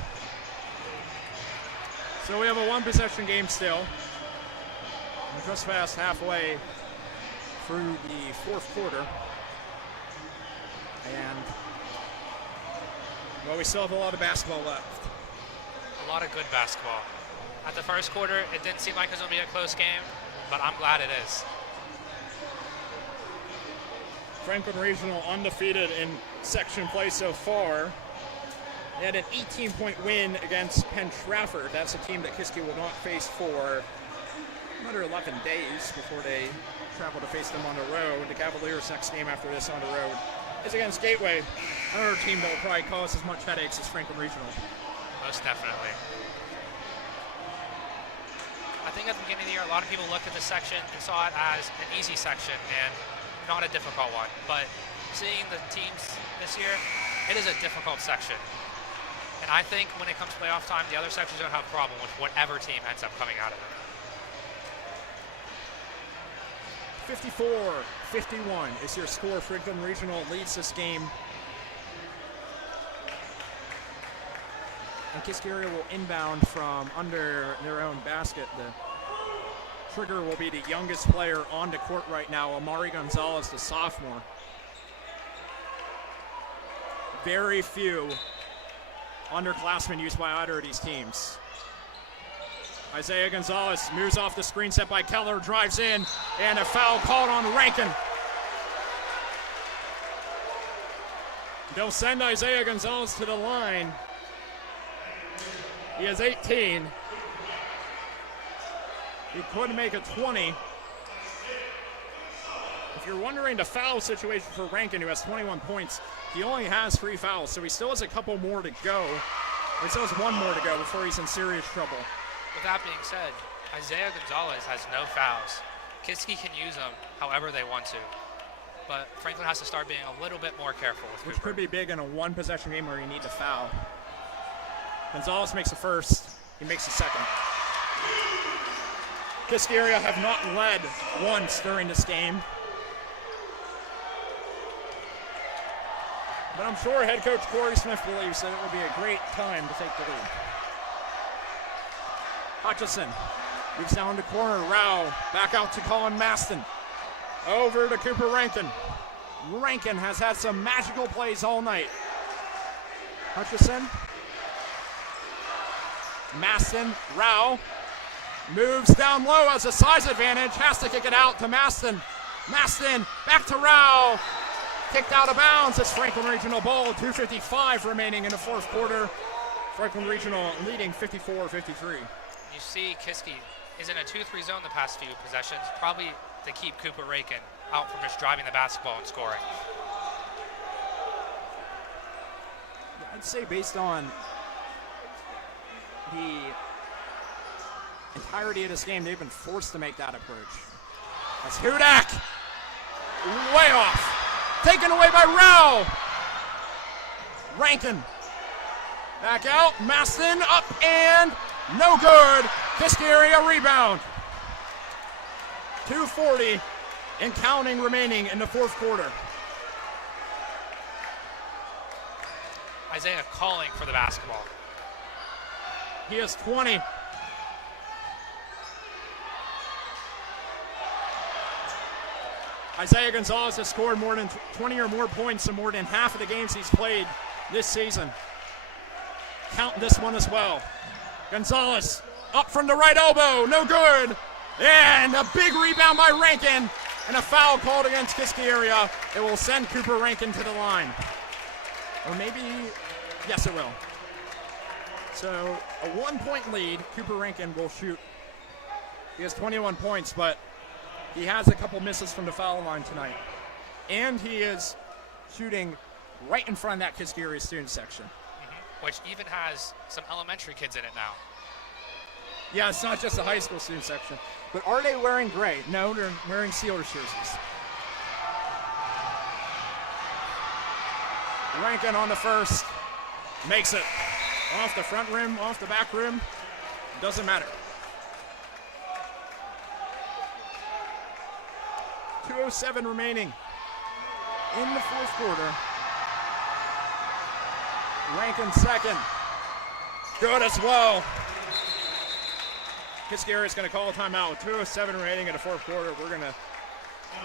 So we have a one-possession game still. We're just past halfway through the fourth quarter. And, well, we still have a lot of basketball left. A lot of good basketball. At the first quarter, it didn't seem like it was going to be a close game, but I'm glad it is. Franklin Regional undefeated in section play so far. They had an 18-point win against Penn Trafford. That's a team that Kiski will not face for another 11 days before they travel to face them on the road. The Cavaliers' next game after this on the road is against Gateway, another team that will probably cause as much headaches as Franklin Regional. Most definitely. I think at the beginning of the year, a lot of people looked at this section and saw it as an easy section and not a difficult one. But seeing the teams this year, it is a difficult section. And I think when it comes to playoff time, the other sections don't have a problem with whatever team ends up coming out of it. 54-51 is your score. Franklin Regional leads this game. And Kiski Area will inbound from under their own basket. The trigger will be the youngest player on the court right now, Amari Gonzalez, the sophomore. Very few underclassmen used by either of these teams. Isaiah Gonzalez moves off the screen set by Keller, drives in, and a foul called on Rankin. They'll send Isaiah Gonzalez to the line. He has 18. He could make a 20. If you're wondering the foul situation for Rankin, who has 21 points, he only has 3 fouls, so he still has a couple more to go. He still has 1 more to go before he's in serious trouble. With that being said, Isaiah Gonzalez has no fouls. Kiski can use them however they want to. But Franklin has to start being a little bit more careful with Which Cooper. could be big in a one-possession game where you need to foul. Gonzalez makes the first. He makes the second. Kiski Area have not led once during this game. But I'm sure head coach Corey Smith believes that it will be a great time to take the lead. Hutchison moves down to corner. Rao back out to Colin Maston. Over to Cooper Rankin. Rankin has had some magical plays all night. Hutchison. Maston. Rao moves down low as a size advantage. Has to kick it out to Maston. Maston back to Rao. Kicked out of bounds. It's Franklin Regional ball. 2:55 remaining in the fourth quarter. Franklin Regional leading 54-53. You see Kiski is in a 2-3 zone the past few possessions, probably to keep Cooper Rankin out from just driving the basketball and scoring. I'd say based on the entirety of this game, they've been forced to make that approach. That's Hudak. Way off. Taken away by Rao. Rankin. Back out. Maston up and no good. Kiski Area rebound. 2:40 and counting remaining in the fourth quarter. Isaiah calling for the basketball. He has 20. Isaiah Gonzalez has scored more than 20 or more points in more than half of the games he's played this season. Count this one as well. Gonzalez up from the right elbow, no good. And a big rebound by Rankin and a foul called against Kiski Area. It will send Cooper Rankin to the line. Or maybe, yes it will. So a 1-point lead, Cooper Rankin will shoot. He has 21 points, but he has a couple misses from the foul line tonight. And he is shooting right in front of that Kiski Area student section. Which even has some elementary kids in it now. Yeah, it's not just a high school student section. But are they wearing gray? No, they're wearing Steelers jerseys. Rankin on the first. Makes it. Off the front rim, off the back rim. Doesn't matter. 2:07 remaining in the fourth quarter. Rankin second. Good as well. Kiski Area is going to call a timeout with 2:07 remaining in the fourth quarter. We're going to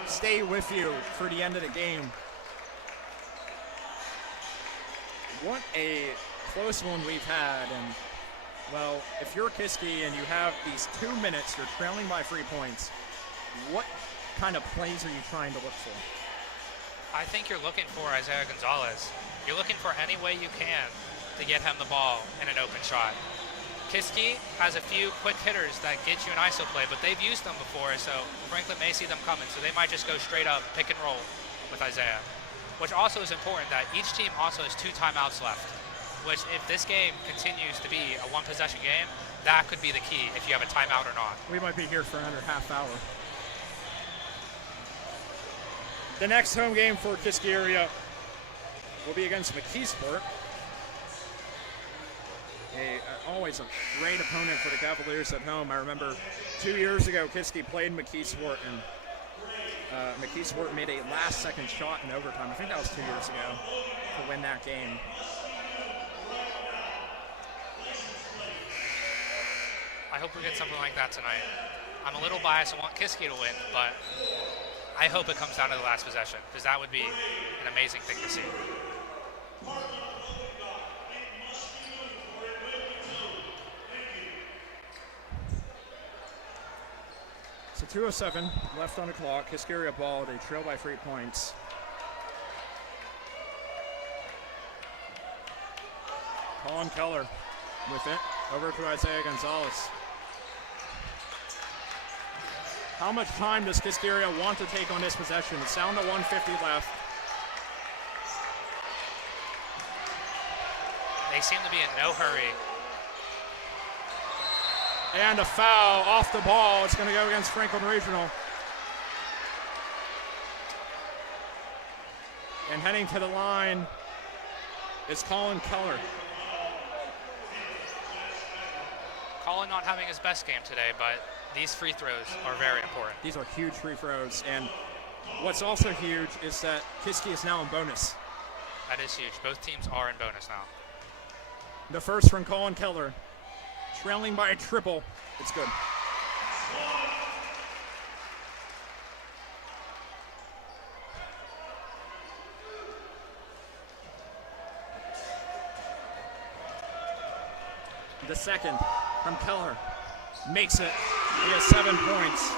stay with you for the end of the game. What a close one we've had. And, well, if you're Kiski and you have these 2 minutes, you're trailing by 3 points, what kind of plays are you trying to look for? I think you're looking for Isaiah Gonzalez. You're looking for any way you can to get him the ball in an open shot. Kiski has a few quick hitters that get you an ISO play, but they've used them before, so Franklin may see them coming, so they might just go straight up, pick and roll with Isaiah. Which also is important that each team also has 2 timeouts left, which if this game continues to be a one-possession game, that could be the key if you have a timeout or not. We might be here for another half hour. The next home game for Kiski Area will be against McKeesport. Always a great opponent for the Cavaliers at home. I remember 2 years ago, Kiski played McKeesport, and McKeesport made a last-second shot in overtime. I think that was 2 years ago to win that game. I hope we get something like that tonight. I'm a little biased. I want Kiski to win, but I hope it comes down to the last possession, because that would be an amazing thing to see. So 2:07 left on the clock. Kiski Area ball. They trail by 3 points. Colin Keller with it. Over to Isaiah Gonzalez. How much time does Kiski Area want to take on this possession? It's down to 1:50 left. They seem to be in no hurry. And a foul off the ball. It's going to go against Franklin Regional. And heading to the line is Colin Keller. Colin not having his best game today, but these free throws are very important. These are huge free throws. And what's also huge is that Kiski is now in bonus. That is huge. Both teams are in bonus now. The first from Colin Keller. Trailing by a triple. It's good. The second from Keller. Makes it. He has 7 points.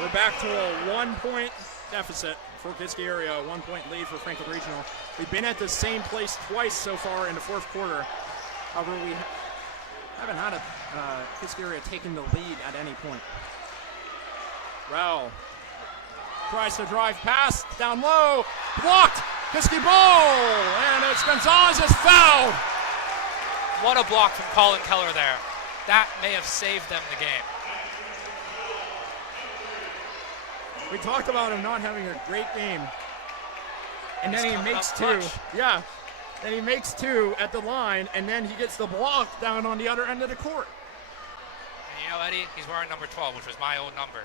We're back to a 1-point deficit for Kiski Area, a 1-point lead for Franklin Regional. We've been at the same place twice so far in the fourth quarter. However, we haven't had a Kiski Area taking the lead at any point. Rao tries to drive pass, down low, blocked, Kiski ball, and it's Gonzalez is fouled. What a block from Colin Keller there. That may have saved them the game. We talked about him not having a great game. And then he makes 2. clutch. Yeah. Then he makes 2 at the line, and then he gets the block down on the other end of the court. And you know, Eddie, he's wearing number 12, which was my old number.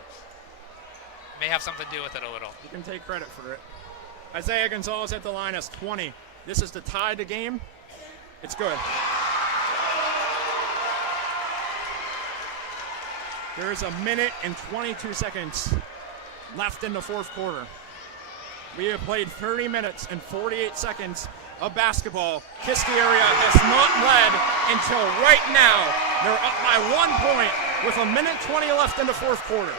May have something to do with it a little. You can take credit for it. Isaiah Gonzalez at the line has 20. This is to tie the game. It's good. There's a minute and 22 seconds left in the fourth quarter. We have played 30 minutes and 48 seconds of basketball. Kiski Area has not led until right now. They're up by 1 point with a minute 20 left in the fourth quarter.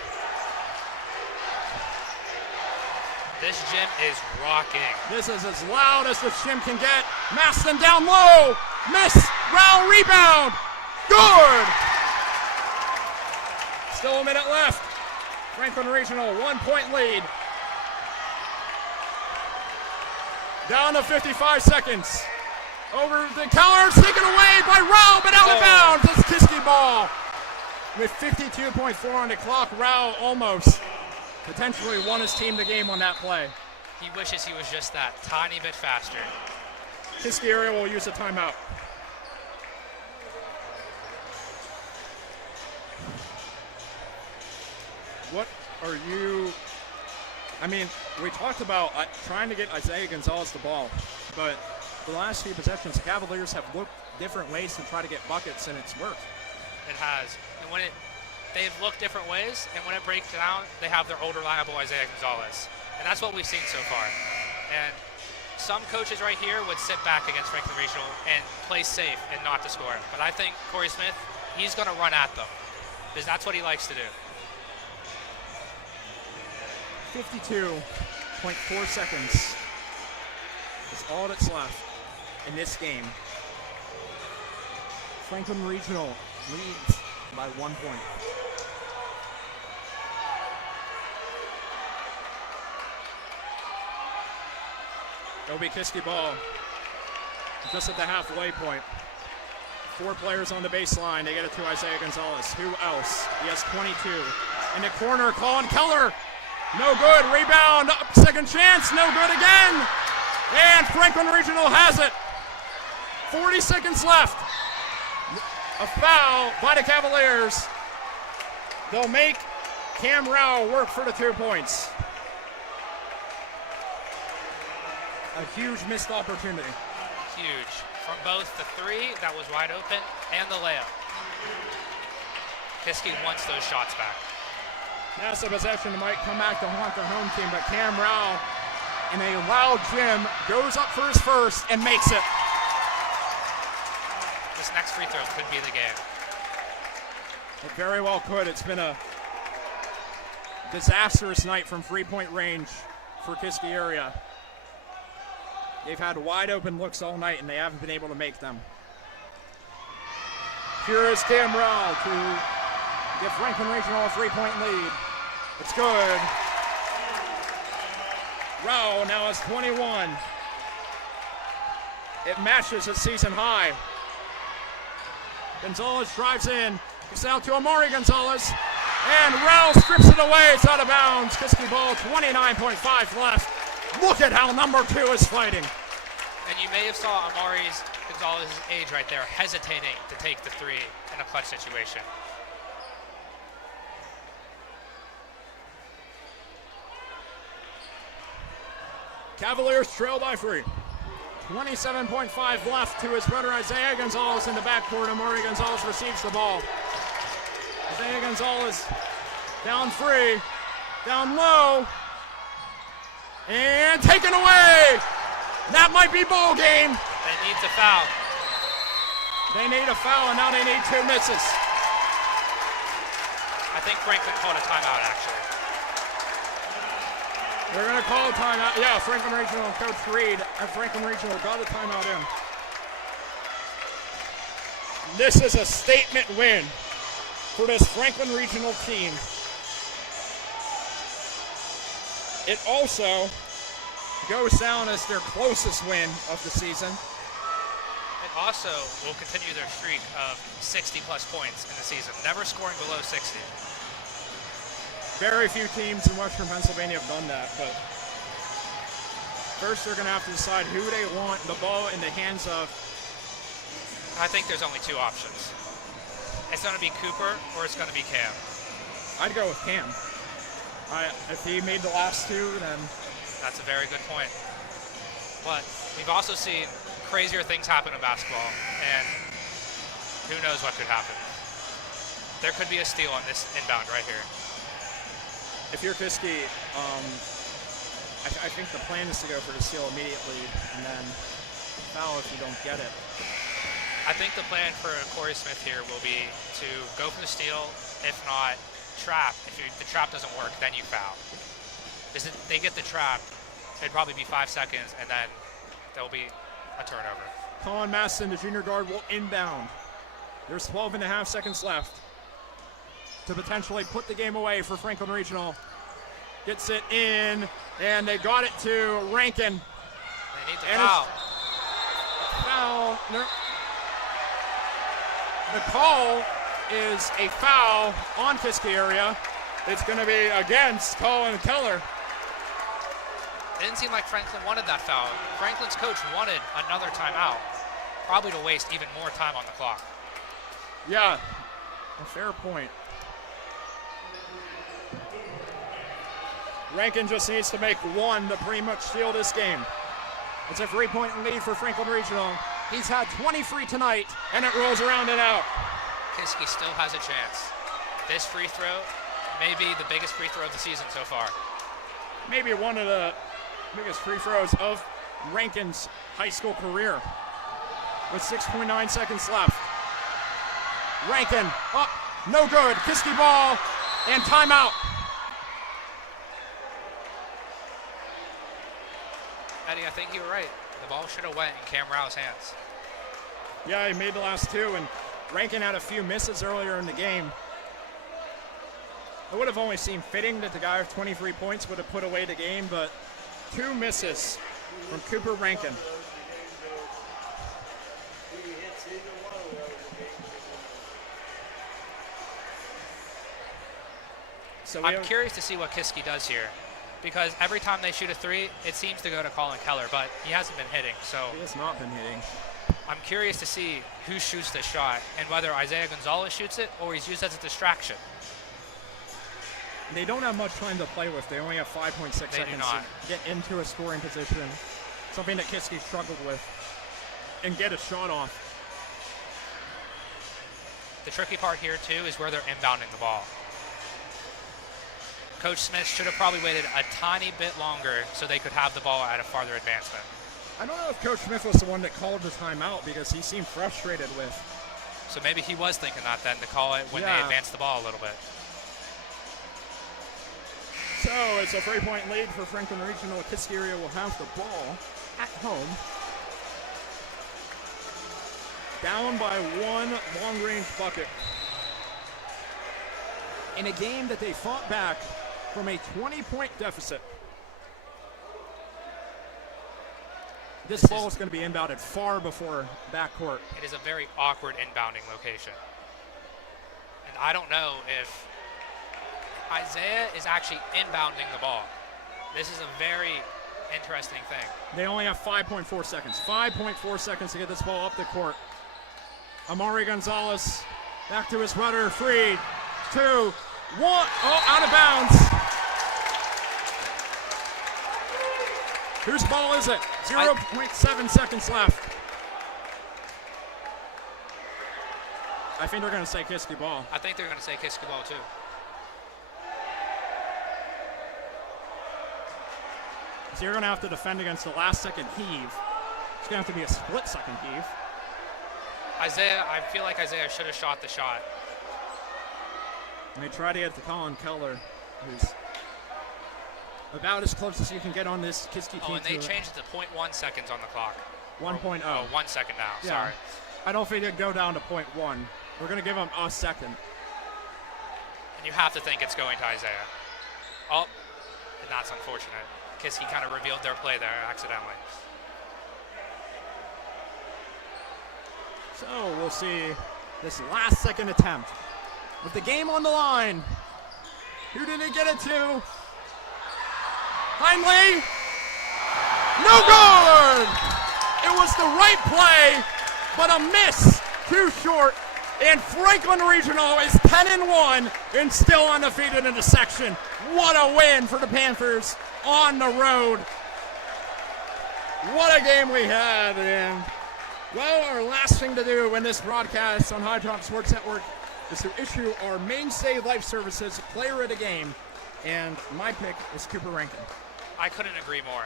This gym is rocking. This is as loud as the gym can get. Maston down low. Miss. Rao rebound. Good. Still a minute left. Franklin Regional, 1-point lead. Down to 55 seconds. Over the Keller, taken away by Rao, but out of bounds. It's Kiski ball. With 52.4 on the clock, Rao almost potentially won his team the game on that play. He wishes he was just that tiny bit faster. Kiski Area will use a timeout. What are you... I mean, we talked about trying to get Isaiah Gonzalez the ball, but the last few possessions, the Cavaliers have looked different ways to try to get buckets, and it's worked. It has. And when they've looked different ways, and when it breaks down, they have their old reliable Isaiah Gonzalez. And that's what we've seen so far. And some coaches right here would sit back against Franklin Regional and play safe and not to score. But I think Corey Smith, he's going to run at them because that's what he likes to do. 52.4 seconds is all that's left in this game. Franklin Regional leads by 1 point. It'll be Kiski ball just at the halfway point. 4 players on the baseline. They get it to Isaiah Gonzalez. Who else? He has 22. In the corner, Colin Keller. No good. Rebound. Second chance. No good again. And Franklin Regional has it. 40 seconds left. A foul by the Cavaliers. They'll make Cam Rao work for the 2 points. A huge missed opportunity. Huge. From both the 3 that was wide open and the layup. Kiski wants those shots back. Now the possession might come back to haunt the home team, but Cam Rao in a loud gym goes up for his first and makes it. This next free throw could be the game. It very well could. It's been a disastrous night from 3-point range for Kiski Area. They've had wide open looks all night and they haven't been able to make them. Here is Cam Rao to give Franklin Regional a 3-point lead. It's good. Rao now has 21. It matches his season high. Gonzalez drives in, It's out to Amari Gonzalez. And Rel strips it away. It's out of bounds. Kiski ball, 29.5 left. Look at how number 2 is fighting. And you may have saw Amari Gonzalez's age right there, hesitating to take the 3 in a clutch situation. Cavaliers trail by 3. 27.5 left to his brother Isaiah Gonzalez in the backcourt. Amari Gonzalez receives the ball. Isaiah Gonzalez down 3, down low, and taken away. That might be ball game. They need to foul. They need a foul, and now they need 2 misses. I think Franklin called a timeout, actually. They're going to call a timeout. Yeah, Franklin Regional Coach Reed at Franklin Regional got a timeout in. This is a statement win for this Franklin Regional team. It also goes down as their closest win of the season. It also will continue their streak of 60-plus points in the season, never scoring below 60. Very few teams in Western Pennsylvania have done that, but first they're going to have to decide who they want the ball in the hands of. I think there's only 2 options. It's going to be Cooper or it's going to be Cam. I'd go with Cam. If he made the last 2, then... That's a very good point. But we've also seen crazier things happen in basketball, and who knows what could happen. There could be a steal on this inbound right here. If you're Kiski, I think the plan is to go for the steal immediately and then foul if you don't get it. I think the plan for Corey Smith here will be to go for the steal, if not trap. If the trap doesn't work, then you foul. If they get the trap, it'd probably be 5 seconds, and then there'll be a turnover. Colin Maston, the junior guard, will inbound. There's 12 and a half seconds left to potentially put the game away for Franklin Regional. Gets it in, and they got it to Rankin. They need to foul. Foul. The call is a foul on Kiski Area. It's going to be against Colin Keller. It didn't seem like Franklin wanted that foul. Franklin's coach wanted another timeout, probably to waste even more time on the clock. Yeah, a fair point. Rankin just needs to make 1 to pretty much steal this game. It's a 3-point lead for Franklin Regional. He's had 23 tonight, and it rolls around and out. Kiski still has a chance. This free throw may be the biggest free throw of the season so far. Maybe one of the biggest free throws of Rankin's high school career. With 6.9 seconds left. Rankin up, no good. Kiski ball and timeout. Eddie, I think you were right. The ball should have went in Cam Rao's hands. Yeah, he made the last 2, and Rankin had a few misses earlier in the game. It would have only seemed fitting that the guy with 23 points would have put away the game, but 2 misses from Cooper Rankin. So I'm curious to see what Kiski does here, because every time they shoot a 3, it seems to go to Colin Keller, but he hasn't been hitting. So he has not been hitting. I'm curious to see who shoots this shot and whether Isaiah Gonzalez shoots it or he's used as a distraction. They don't have much time to play with. They only have 5.6 seconds to get into a scoring position, something that Kiski struggled with, and get a shot off. The tricky part here, too, is where they're inbounding the ball. Coach Smith should have probably waited a tiny bit longer so they could have the ball at a farther advancement. I don't know if Coach Smith was the one that called the timeout because he seemed frustrated with. So maybe he was thinking that then, to call it when they advanced the ball a little bit. So it's a 3-point lead for Franklin Regional. Kiski Area will have the ball at home. Down by 1 long-range bucket. In a game that they fought back from a 20-point deficit. This ball is going to be inbounded far before backcourt. It is a very awkward inbounding location. I don't know if Isaiah is actually inbounding the ball. This is a very interesting thing. They only have 5.4 seconds. 5.4 seconds to get this ball up the court. Amari Gonzalez back to his rudder. 3, 2, 1. Oh, out of bounds. Whose ball is it? 0.7 seconds left. I think they're going to say Kiski ball. I think they're going to say Kiski ball too. So you're going to have to defend against the last second heave. It's going to have to be a split second heave. Isaiah, I feel like Isaiah should have shot the shot. And they try to get to Colin Keller, who's about as close as you can get on this Kiski team. Oh, and they changed it to 0.1 seconds on the clock. 1.0. Oh, 1 second now. Yeah. Sorry. I don't think it'd go down to 0.1. We're going to give them a second. And you have to think it's going to Isaiah. Oh, and that's unfortunate. Kiski kind of revealed their play there accidentally. So we'll see this last second attempt. With the game on the line, who did he get it to? Heinley. No good! It was the right play, but a miss, too short. And Franklin Regional is 10-1 and still undefeated in the section. What a win for the Panthers on the road. What a game we had. And, well, our last thing to do in this broadcast on High Top Sports Network is to issue our Mainstay Life Services Player of the Game. And my pick is Cooper Rankin. I couldn't agree more.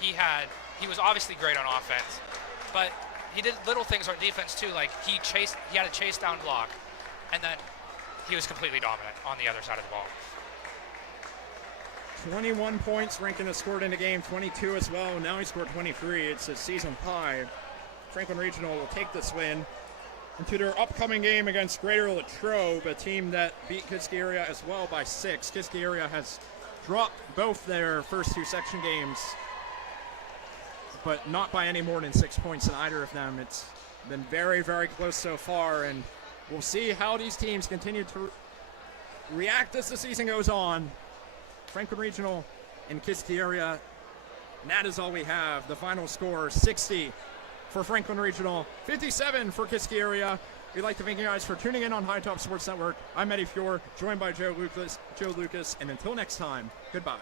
He was obviously great on offense, but he did little things on defense too, like he had a chase down block, and then he was completely dominant on the other side of the ball. 21 points Rankin has scored in the game, 22 as well. Now he scored 23. It's his season high. Franklin Regional will take this win into their upcoming game against Greater Latrobe, a team that beat Kiski Area as well by 6. Kiski Area has dropped both their first 2 section games, but not by any more than 6 points in either of them. It's been very, very close so far, and we'll see how these teams continue to react as the season goes on. Franklin Regional and Kiski Area, and that is all we have. The final score, 60 for Franklin Regional, 57 for Kiski Area. We'd like to thank you guys for tuning in on High Top Sports Network. I'm Eddie Fior, joined by Joe Lucas, and until next time, goodbye.